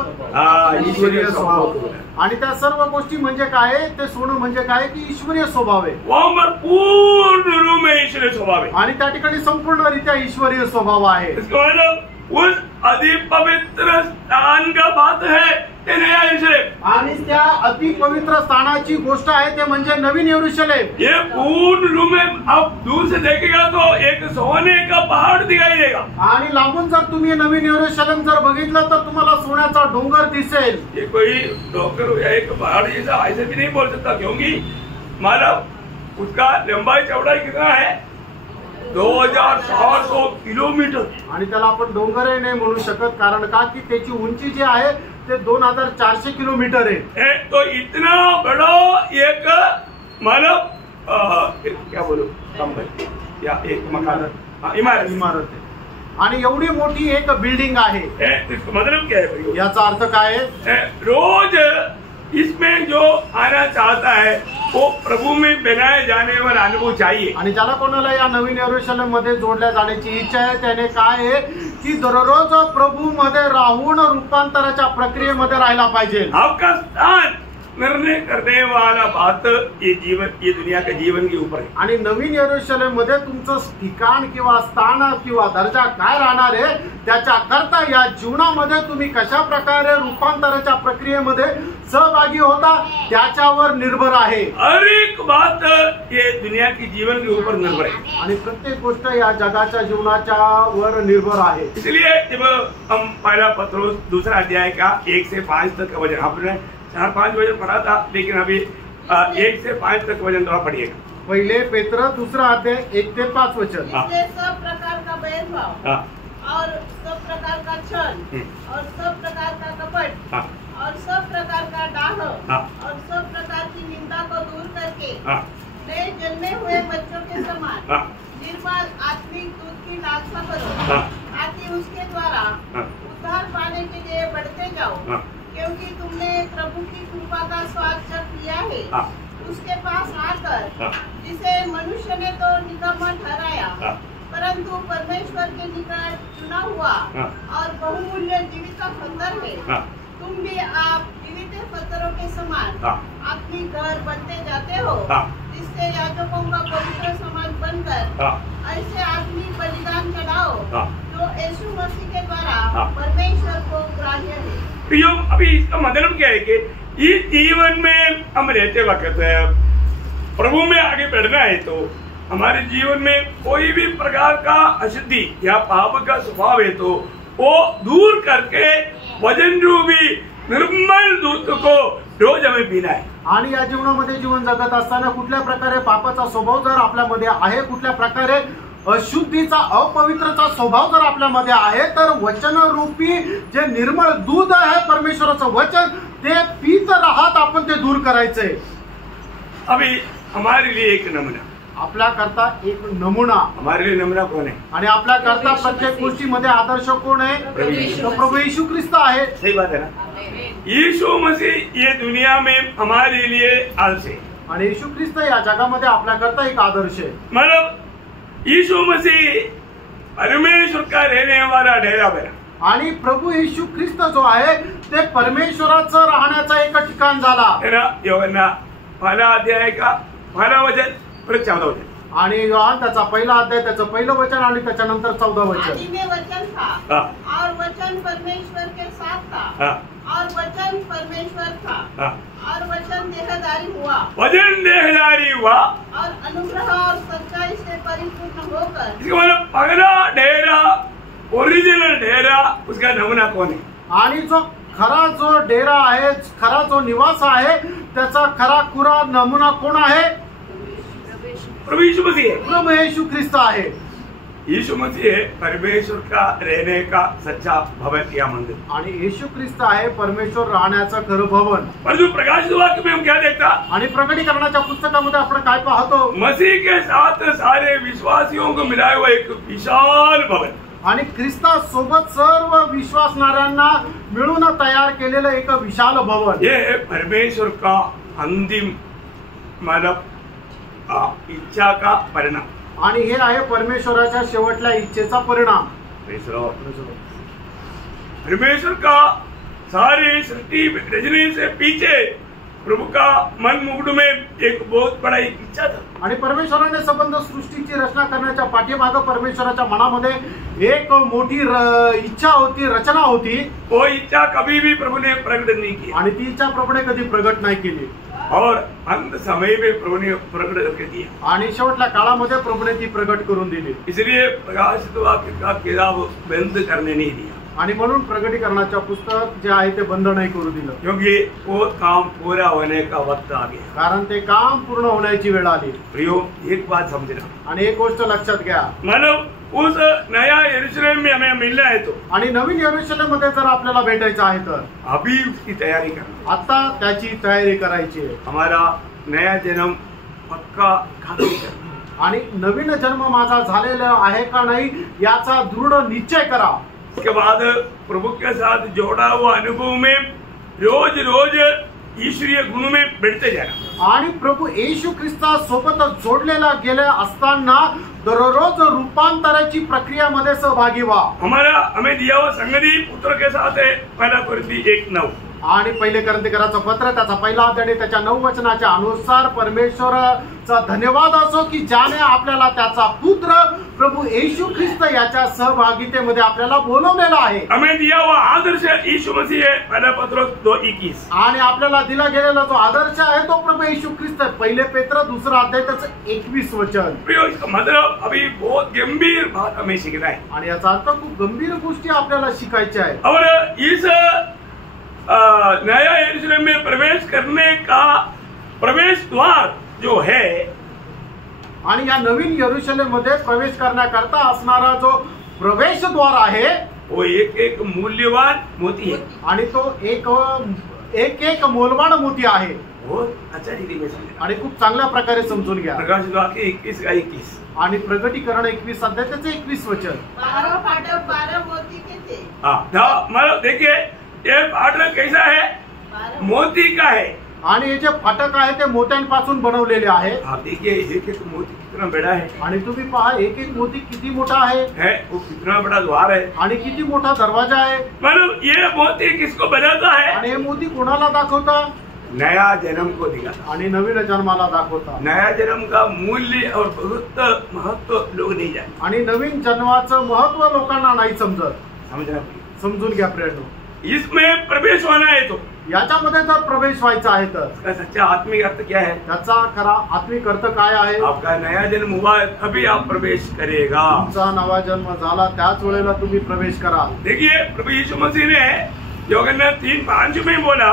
ईश्वरीय स्वभाव. आणि त्या सर्व गोष्टी म्हणजे काय? ते सोनं म्हणजे काय की ईश्वरीय स्वभाव आहे. वहां पूर्ण रूप में ईश्वरीय स्वभाव है. आणि त्या ठिकाणी संपूर्णरित्या ईश्वरीय स्वभाव आहे. इसका मतलब उस अति पवित्र स्थान का बात है ये नया यरूशलेम। आणि त्या अति पवित्र स्थानाची गोष्ट आहे ते म्हणजे नवीन यरूशलेम। ये पूर्ण रूम में आप दूर से देखेगा तो एक सोने का पहाड़ दिखाई देगा। आणि लांबून जर तुम्ही नवीन यरूशलेम जर बघितलं तर तुम्हाला सोन्याचा डोंगर दिसेल। ये कोई डोंगर या एक पहाड़ जैसा ऐसे भी नहीं बोल सकता, क्योंकि मतलब उसका लंबाई चौड़ाई कितना है 2400 किलोमीटर। आणि त्याला आपण डोंगरही नाही म्हणू शकत, कारण का की त्याची उंची जी आहे ते 2400 किलोमीटर आहे। तो इतना बड़ा एक मतलब क्या बोलो या एक मकान इमारत आहे आणि एवढी मोठी एक बिल्डिंग आहे। इसका मतलब क्या है? याचा अर्थ काय आहे? रोज इसमें जो आना चाहता है वो प्रभु में बनाए जाने वाला अनुभव चाहिए। आणि ज्याला कोणाला या नवीन यरूशलेम मध्ये जोडल्या जाण्याची इच्छा आहे त्याने काय आहे की दररोज प्रभू मध्ये राहून रूपांतराच्या प्रक्रियेमध्ये राहायला पाहिजे। आपका स्थान निर्णय करने वाला बात ये जीवन, ये दुनिया के जीवन के ऊपर है। आणि नवीन यरूशलेम मध्ये तुमचं ठिकाण किंवा स्थान किंवा दर्जा काय राहणार आहे त्याच्या करता या जीवनामध्ये तुम्ही कशा प्रकारे रूपांतराच्या प्रक्रियेमध्ये सहभागी होता त्याच्यावर निर्भर आहे। हर एक बात ये दुनिया की जीवन के ऊपर निर्भर है आणि प्रत्येक गोष्ट या जगाच्या जीवनाच्या वर निर्भर आहे। इसलिए जब हम पहला पत्रोस दूसरा अध्याय का 1 से 5 तक का वचन, आपने 4-5 वचन पढ़ा था, लेकिन अभी 1 से 5 तक वचन थोड़ा पढ़िएगा। पहिले पेत्र दूसरा अध्याय 1 से 5 वचन। इसलिए सब प्रकार का भेदभाव और सब प्रकार का छल और सब प्रकार का कपट और सब प्रकार का डाह और सब प्रकार की निंदा को दूर करके नए जन्मे हुए बच्चों के समान निर्मल आत्मिक दूध की लालसा करो, ताकि उसके द्वारा उद्धार पाने के लिए बढ़ते जाओ, क्योंकि तुमने प्रभु की कृपा का स्वाद जब लिया है उसके पास आकर, जिसे मनुष्य ने तो निकम्मा ठहराया परंतु परमेश्वर के निकट चुना हुआ और बहुमूल्य जीवित पत्थर है, तुम भी आप जीवित पत्थरों के समान अपनी घर बनते जाते हो, जिससे याजकों का पवित्र समान बनकर ऐसे आत्मिक बलिदान चढ़ाओ जो यीशु मसीह के द्वारा परमेश्वर को ग्राह्य है। प्रियो, अभी इसका मतलब क्या है कि इस जीवन में हम रहते वक्त प्रभु में आगे बढ़ना है तो हमारे जीवन में कोई भी प्रकार का अशुद्धि या पाप का स्वभाव है तो वो दूर करके वचन रूपी निर्मल दूध को रोज हमें पीना है। आणि या जीवनामध्ये जीवन जगत असताना कुठल्या प्रकारे पापाचा स्वभाव जर आपल्यामध्ये आहे, कुठल्या प्रकारे अशुद्धीचा अपवित्रचा स्वभाव जर आपल्यामध्ये आहे, तर वचन रूपी जे निर्मळ दूध आहे परमेश्वराचं वचन ते पीत राहत आपण ते दूर करायचंय। अभी हमारे लिए एक नमूना, आपल्या करता एक नमुना, हमारे लिए नमूना कौन है? आणि आपल्या करता प्रत्येक गोष्टीमध्ये आदर्श कोण आहे? तो प्रभू येशू ख्रिस्त आहे। सही बात है ना? यीशु मसीह ये दुनिया में हमारे लिए आदर्श है आणि येशू ख्रिस्त या जगामध्ये आपल्या करता एक आदर्श आहे। मतलब यीशु मसीह परमेश्वर का रहने वाला डेरा बना आणि प्रभु येशू ख्रिस्त जो आहे ते परमेश्वराचं राहण्याचा एक ठिकाण झाला है ना। योहन्ना पहला अध्याय का पहला वचन और 14 वचन, आणि योहान त्याचा पहिला अध्याय त्याचं पहिलं वचन आणि त्याच्यानंतर 14 वचन। आदि में वचन था और वचन परमेश्वर के साथ था और वचन परमेश्वर था और वचन देहधारी हुआ, वचन देहधारी हुआ और अनुग्रह और सच्चाई से परिपूर्ण होकर। इसका मतलब पगला डेरा, ओरिजिनल डेरा, उसका नमूना कौन है? आणि जो खरा जो डेरा आहे, खरा जो निवास आहे त्याचा खरा खुरा नमुना कोण आहे? प्रभु यीशु मसीह है। प्रभु येशू ख्रिस्त आहे। यीशु मसीह है परमेश्वर का रहने का सच्चा भवन या मंदिर, आणि येशू ख्रिस्त आहे परमेश्वर राहण्याचं खरं भवन। पर जो प्रकाशित वाक्य में हम क्या देखता? आणि प्रकटीकरणाच्या पुस्तकामध्ये आपण काय पाहतो? मसीह के साथ सारे विश्वासियों को मिलाया हुआ एक विशाल भवन, आणि ख्रिस्तासोबत सर्व विश्वासणाऱ्यांना मिळून तयार केलेलं एक विशाल भवन। ये है परमेश्वर का अंतिम मतलब इच्छा का परिणाम, आणि हे आहे परमेश्वराच्या शेवटल्या इच्छेचा परिणाम। परमेश्वर का सारी सृष्टि रचने से पीछे प्रभु का मन मुकुट में एक बहुत बड़ा इच्छा था। आणि परमेश्वराने संबंध सृष्टीची रचना करण्याच्या पाठीमागं परमेश्वराच्या मनामध्ये एक मोठी इच्छा होती, रचना होती. वो इच्छा कभी भी प्रभु ने प्रकट नहीं की आणि ती इच्छा प्रभूने कधी प्रगट नाही केली. और अंत समय में प्रभु ने प्रकट करके दिया. आणि शेवटल्या काळामध्ये प्रभूने ती प्रगट करून दिली. इसलिए प्रकाशित वाक्य का किताब बंद करने नहीं दिया. आणि म्हणून प्रगटीकरणाच्या पुस्तक जे आहे ते बंद नाही करू दिलं. क्योंकि वो काम पूरा होने का वक्त आ गया. कारण ते काम पूर्ण होण्याची वेळ आली. प्रियो, एक बात समझना. आणि एक गोष्ट लक्षात घ्या. मतलब उस नया यरूशलेम में हमें मिलना है तो आणि नवीन यरूशलेम मध्ये जर आपल्याला भेटायचं आहे तर अभी उसकी तैयारी करना. आता त्याची तयारी करायची आहे. हमारा नया जन्म पक्का खात्री करना. आणि नवीन जन्म माझा झालेला आहे का नाही याचा दृढ निश्चय करा. उसके बाद प्रभु के साथ जोड़ा हुआ अनुभव में रोज रोज ईश्वरीय गुण में बढ़ते जाना. आणि प्रभू येशू ख्रिस्ता सोबत जोडलेला गेले असताना दररोज रूपांतराची प्रक्रियामध्ये सहभागी व्हा. हमें दिया हुआ संगति पुत्र के साथ है. पहला कोरिन्थी 1:9. आणि पहिले करंथीकराचं पत्र त्याचा पहिला अध्याय त्याच्या 9 वचनाच्या अनुसार परमेश्वराचा धन्यवाद असो की ज्याने आपल्याला त्याचा पुत्र प्रभू येशू ख्रिस्त याच्या सहभागितेमध्ये आपल्याला बोलवलेला आहे. हमें दिया हुआ आदर्श यीशु मसीह है. पहला पत्रोस 2:21. आणि आपल्याला दिला गेलेला जो आदर्श आहे तो प्रभू येशू ख्रिस्त. पहिले पेत्र 2 अध्याय त्याचं 21 वचन. मतलब अभी बहुत गंभीर बात हमें सीखना है. आणि याचा अर्थ खूप गंभीर गोष्टी आपल्याला शिकायच्या आहेत. और इस नया यरूशलेम में प्रवेश करने का प्रवेश द्वार जो है, आणि या नवीन यरूशलेम मध्ये प्रवेश करण्याकरता असणारा जो प्रवेशद्वार आहे वो एक एक मूल्यवान मोती है. आणि तो एक मोलवान मोती आहे. बहुत अच्छा रीति में समझना. आणि खूप चांगल्या प्रकारे समजून घ्या. प्रकाशित वाक्य 21:21. आणि प्रगटीकरण 21 अध्याय त्याचे 21 वचन. 12 फाटक 12 मोती के थे. मतलब देखिए ये पात्र कैसा है? 12 मोती का है. आणि हे जे फाटक आहे ते मोत्यांपासून बनवलेले आहे. आप देखिए एक एक मोती कितना बड़ा है. आणि तुम्ही पहा एक एक मोती किती मोठा आहे. वो कितना बड़ा द्वार है. आणि किती मोठा दरवाजा आहे. मतलब ये मोती किसको बताता है? आणि हे मोती कोणाला दाखवता? नया जन्म को दिखाता. आणि नवीन जन्माला दाखवता. नया जन्म का मूल्य और बहुत महत्व लोग नहीं जानते. आणि नवीन जन्माचं महत्व लोकांना नाही समजत. समझना. समजून घ्या प्रेरणो. इसमें प्रवेश होना है तो याच्यामध्ये जर प्रवेश व्हायचा आहे तर इसका सच्चा आत्मिक अर्थ क्या है? त्याचा खरा आत्मिक अर्थ काय आहे? आपका नया जन्म हुआ है तभी आप प्रवेश करेगा. तुमचा नवा जन्म झाला त्याच वेळेला तुम्ही प्रवेश करा. देखिए प्रभु यीशु मसीह ने योहन्ना 3:5 में बोला,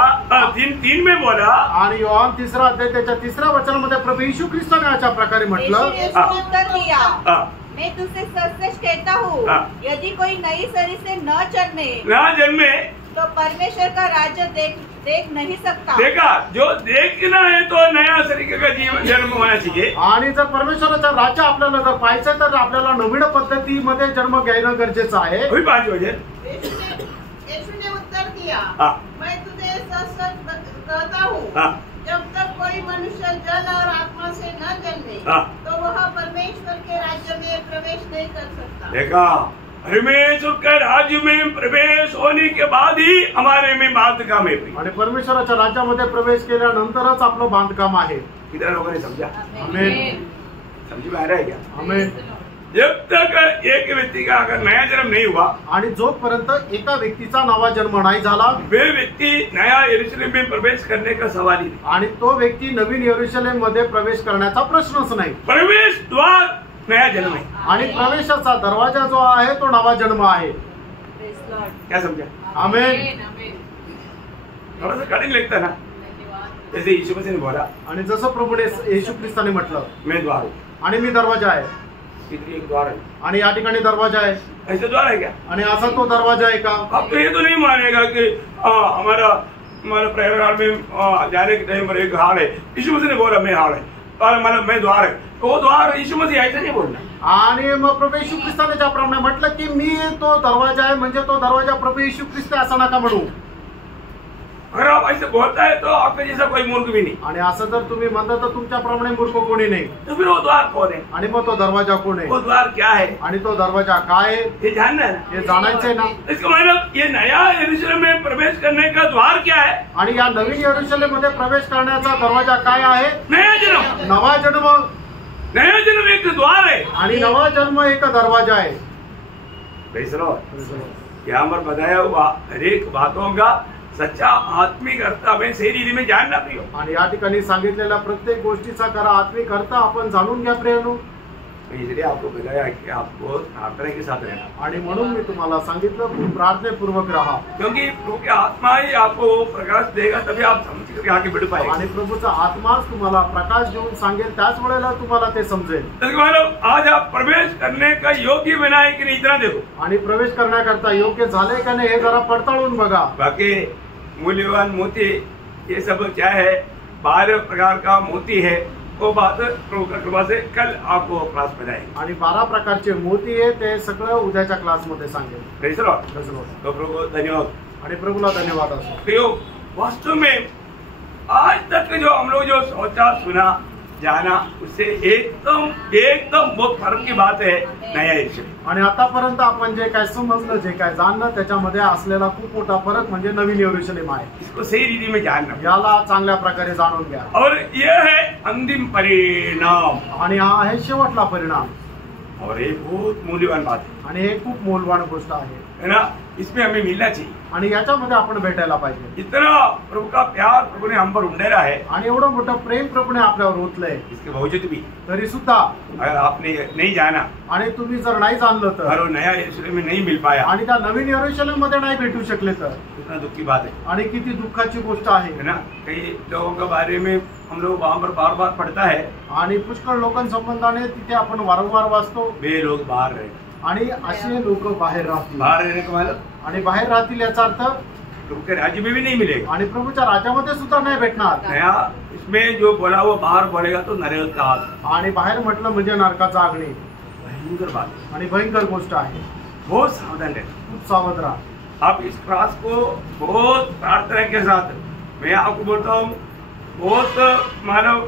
3:3 में बोला. आणि योहान 3 अध्याय त्याच्या 3 वचनामध्ये प्रभू येशू ख्रिस्ताने अशा प्रकारे म्हटलं. यीशु ने उत्तर दिया, हाँ. मैं तुझसे सच-सच कहता हूँ, हाँ. यदि कोई नई शरीर से न जन्मे तो परमेश्वर का राज्य देख नहीं सकता. देखा, जो देखना है तो नया शरीर का जीवन जन्म होना चाहिए. आणि जर परमेश्वराचं राज्य आपल्याला जर पाहायचं तर आपल्याला नवीन पद्धतीमध्ये जन्म घेणं गरजेचं आहे. वही 5 वचन. यीशु ने उत्तर दिया, हाँ. मैं तुझे सच-सच कहता हूँ, हाँ. जब तक कोई मनुष्य जल और आत्मा से न जन्मे, हाँ. तो वह परमेश्वर के राज्य में प्रवेश नहीं कर सकता. देखा, परमेश्वर के राज्य में प्रवेश होने के बाद ही हमारे में बांधकाम है. आणि परमेश्वराच्या राज्यामध्ये प्रवेश केल्यानंतरच आपलं बांधकाम आहे. कितना लोगों ने समझा? आमेन. समझ में आ रहा है क्या? आमेन. जब तक एक व्यक्ति का अगर नया जन्म नहीं हुआ, आणि जोपर्यंत एका व्यक्तीचा नवा जन्म नाही झाला, वे व्यक्ति नया यरूशलेम में प्रवेश करने का सवाल ही नहीं. आणि तो व्यक्ती नवीन यरूशलेम मध्ये प्रवेश करण्याचा प्रश्नच नाही. प्रवेश द्वार नया जन्म है. आणि प्रवेशाचा दरवाजा जो आहे तो नवा जन्म आहे. Praise Lord. क्या समझा? आमेन. थोड़ा सा कठिन लगता ना, जैसे यीशु मसीह ने बोला, आणि जसं प्रभूने येशू ख्रिस्ताने म्हटलं, मैं द्वार हूँ. आणि मी दरवाजा आहे. इतनी एक द्वार है. आणि या ठिकाणी दरवाजा आहे. ऐसा द्वार है क्या? आणि असा तो दरवाजा आहे का? अब तो ये तो नहीं मानेगा कि हमारा प्रेयर हॉल में जाने के टाइम पर एक हाल है. यीशु मसीह ने बोला मैं हाल है, और मतलब मैं द्वार है. तो वो द्वार यीशु मसीह ऐसा नहीं बोलना. आणि मग प्रभू येशू ख्रिस्ताने ज्याप्रमाणे म्हटलं की मी तो दरवाजा आहे, म्हणजे तो दरवाजा प्रभू येशू ख्रिस्त असं नका म्हणू. अगर आप ऐसे बोलता है तो आपके जैसा कोई मूर्ख भी नहीं. आणि असं जर तुम्ही म्हणता तर तुमच्याप्रमाणे मूर्ख कोणी नाही. तो फिर वो द्वार कौन है? आणि मग तो दरवाजा कोण आहे? वो द्वार क्या है? आणि तो दरवाजा काय आहे ये जानना है ना. हे जाणायचंय ना. इसका मतलब ये नया यरूशलेम में प्रवेश करने का द्वार क्या है? आणि या नवीन यरूशलेम मध्ये प्रवेश करण्याचा दरवाजा काय आहे? नया जन्म. नवा जन्म. नया जन्म एक द्वार है आणि नवा जन्म एक दरवाजा आहे. Praise the Lord. यहाँ पर बताया हुआ हर एक बातों का सच्चा आत्मिक अर्थ हमें सही रीति में जानना प्रियो. आणि या ठिकाणी सांगितलेल्या प्रत्येक गोष्टीचा खरा आत्मिक अर्थ आपण जाणून घ्या प्रियानो. इसलिए आपको बताया कि आपको प्रार्थना के साथ रहना. आणि म्हणून मी तुम्हाला सांगितलं की प्रार्थनेपूर्वक राहा. क्योंकि प्रभु की आत्मा ही आपको प्रकाश देगा, तभी आप समझ करके आगे बढ़ पाएंगे. आणि प्रभूचा आत्माच तुम्हाला प्रकाश देऊन सांगेल, त्याच वेळेला तुम्हाला ते समजेल. आज आप प्रवेश करने का योग्य बनाए कि नहीं, इतना देखो. आणि प्रवेश करण्याकरता योग्य झाले का नाही हे जरा पडताळून बघा. बाकी मूल्यवान मोती ये सब क्या है, 12 प्रकार का मोती है. वो बात प्रभु की कृपा से कल आपको क्लास में जाएगी. आणि 12 प्रकारचे मोती आहे ते सगळं उद्याच्या क्लासमध्ये सांगेल. Praise the Lord. तो प्रभु को धन्यवाद. आणि प्रभूला धन्यवाद असो. प्रियो, वास्तव में आज तक जो हम लोग जो सोचा सुना जाना, उससे एकदम बहुत फर्क की बात है नया यरूशलेम. आणि आतापर्यंत आपण जे काय समजलं, जे काय जाणलं, त्याच्यामध्ये असलेला खूप मोठा फरक म्हणजे नवीन यरूशलेम आहे. इसको सही रीति में जानना, याला चांगल्या प्रकारे जाणून घ्या. और ये है अंतिम परिणाम. आणि हा आहे शेवटला परिणाम. और ये बहुत मूल्यवान बात है. आणि हे खूप मौल्यवान गोष्ट आहे ना. इसमें हमें मिलना चाहिए. आणि याच्यामध्ये आपण भेटायला पाहिजे. इतना प्रभु का प्यार प्रभु ने हम पर उंडेला है. आणि एवढं मोठं प्रेम प्रभूने आपल्यावर ओतलंय. इसके बावजूद भी तरी सुद्धा अगर आपने नहीं जाना आणि तुम्ही जर नाही जाणलं तर, और नया यरूशलेम में नहीं मिल पाया, आणि त्या नवीन यरूशलेम मध्ये नाही भेटू शकले तर, इतना दुख की बात है. आणि किती दुःखाची गोष्ट आहे ना. कई लोगों के बारे में हम लोग वहाँ पर बार बार पढ़ता है. आणि पुष्कळ लोकांसंबंधाने तिथे आपण वारंवार वाचतो. वे लोग बाहर रहे. आणि असे लोक बाहेर राहतील. बाहर रहने का मतलब आणि बाहेर राहतील याचा अर्थ प्रभु के राज्य में भी नहीं मिलेगा. आणि प्रभूच्या राज्यामध्ये सुद्धा नाही भेटणार. नया इसमें जो बोला वो बाहर बोलेगा तो नरक का आग. आणि बाहेर म्हटलं म्हणजे नरकाचा अग्नी. भयंकर बात है. आणि भयंकर गोष्ट आहे. बहुत सावधान रहे. खूप सावध राहा. आप इस क्लास को बहुत प्रार्थना के साथ, मैं आपको बोलता हूँ, बहुत मानव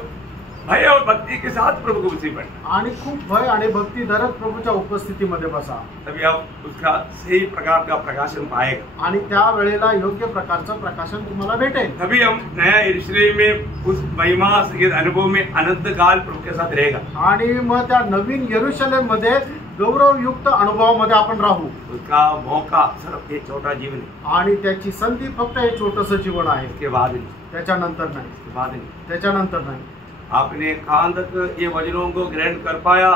भय और भक्ति के साथ प्रभु को उसी पढ़ना. आणि खूप भय आणि भक्ती धरत प्रभूच्या उपस्थितीमध्ये बसा. तभी आप उसका सही प्रकार का प्रकाशन पाएगा. आणि त्या वेळेला योग्य प्रकारचं प्रकाशन तुम्हाला भेटेल. तभी हम नया यरूशलेम में उस महिमा सहित अनुभव में अनंत काल प्रभु के साथ रहेगा. आणि मग त्या नवीन यरूशलेम मध्ये गौरवयुक्त अनुभवामध्ये आपण राहू. उसका मौका सिर्फ एक छोटा जीवन है. आणि त्याची संधी फक्त एक छोटंसं जीवन आहे. इसके बाद नहीं. त्याच्यानंतर नाही. इसके बाद नहीं. त्याच्यानंतर नाही. आपने कहाँ तक ये वचनों को ग्रहण कर पाया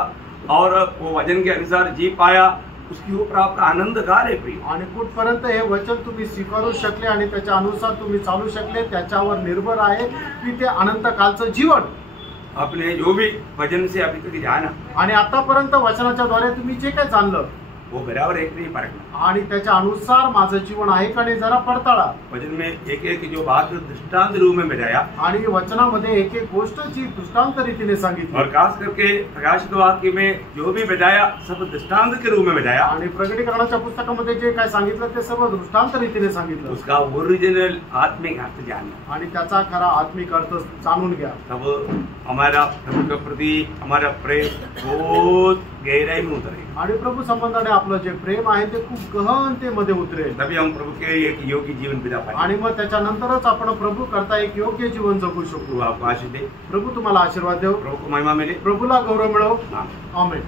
और वो वचन के अनुसार जी पाया, उसकी ऊपर आपका आनंद काल है प्रिय. आणि कुठपर्यंत हे वचन तुम्ही स्वीकारू शकले आणि त्याच्या अनुसार तुम्ही चालू शकले, त्याच्यावर निर्भर आहे की ते अनंत कालचं जीवन. आपने जो भी वचन से अभी तक जाना, आणि आतापर्यंत वचनाच्या द्वारे तुम्ही जे काय जाणलं, वो बराबर एक नहीं परखना. आणि त्याच्या अनुसार माझं जीवन आहे का नाही जरा पडताळा. वचन में एक एक जो बात दृष्टांत रूप में बताया, आणि वचनामध्ये एक एक गोष्ट जी दृष्टांत रीतीने सांगितली. और खास करके प्रकाशित वाक्य में जो भी बताया सब दृष्टांत के रूप में बताया. आणि प्रकटीकरणाच्या पुस्तकामध्ये जे काय सांगितलं ते सर्व दृष्टांत रीतीने सांगितलं. उसका ओरिजिनल आत्मिक अर्थ जानना, आणि त्याचा खरा आत्मिक अर्थ जाणून घ्या. तब हमारा प्रभु के प्रति हमारा प्रेम बहुत गहराई में उतरेगा. आणि प्रभु संबंधाने आपलं जे प्रेम आहे ते खूप गहनतेमध्ये उतरेल. तभी हम प्रभु के एक योग्य जीवन बिता पाएंगे. आणि मग त्याच्यानंतरच आपण प्रभू करता एक योग्य जीवन जगू शकू. प्रभु आपको आशीष दे. प्रभू तुम्हाला आशीर्वाद देव. प्रभु को महिमा मिले. प्रभूला गौरव मिळव. हाँ. आमेन.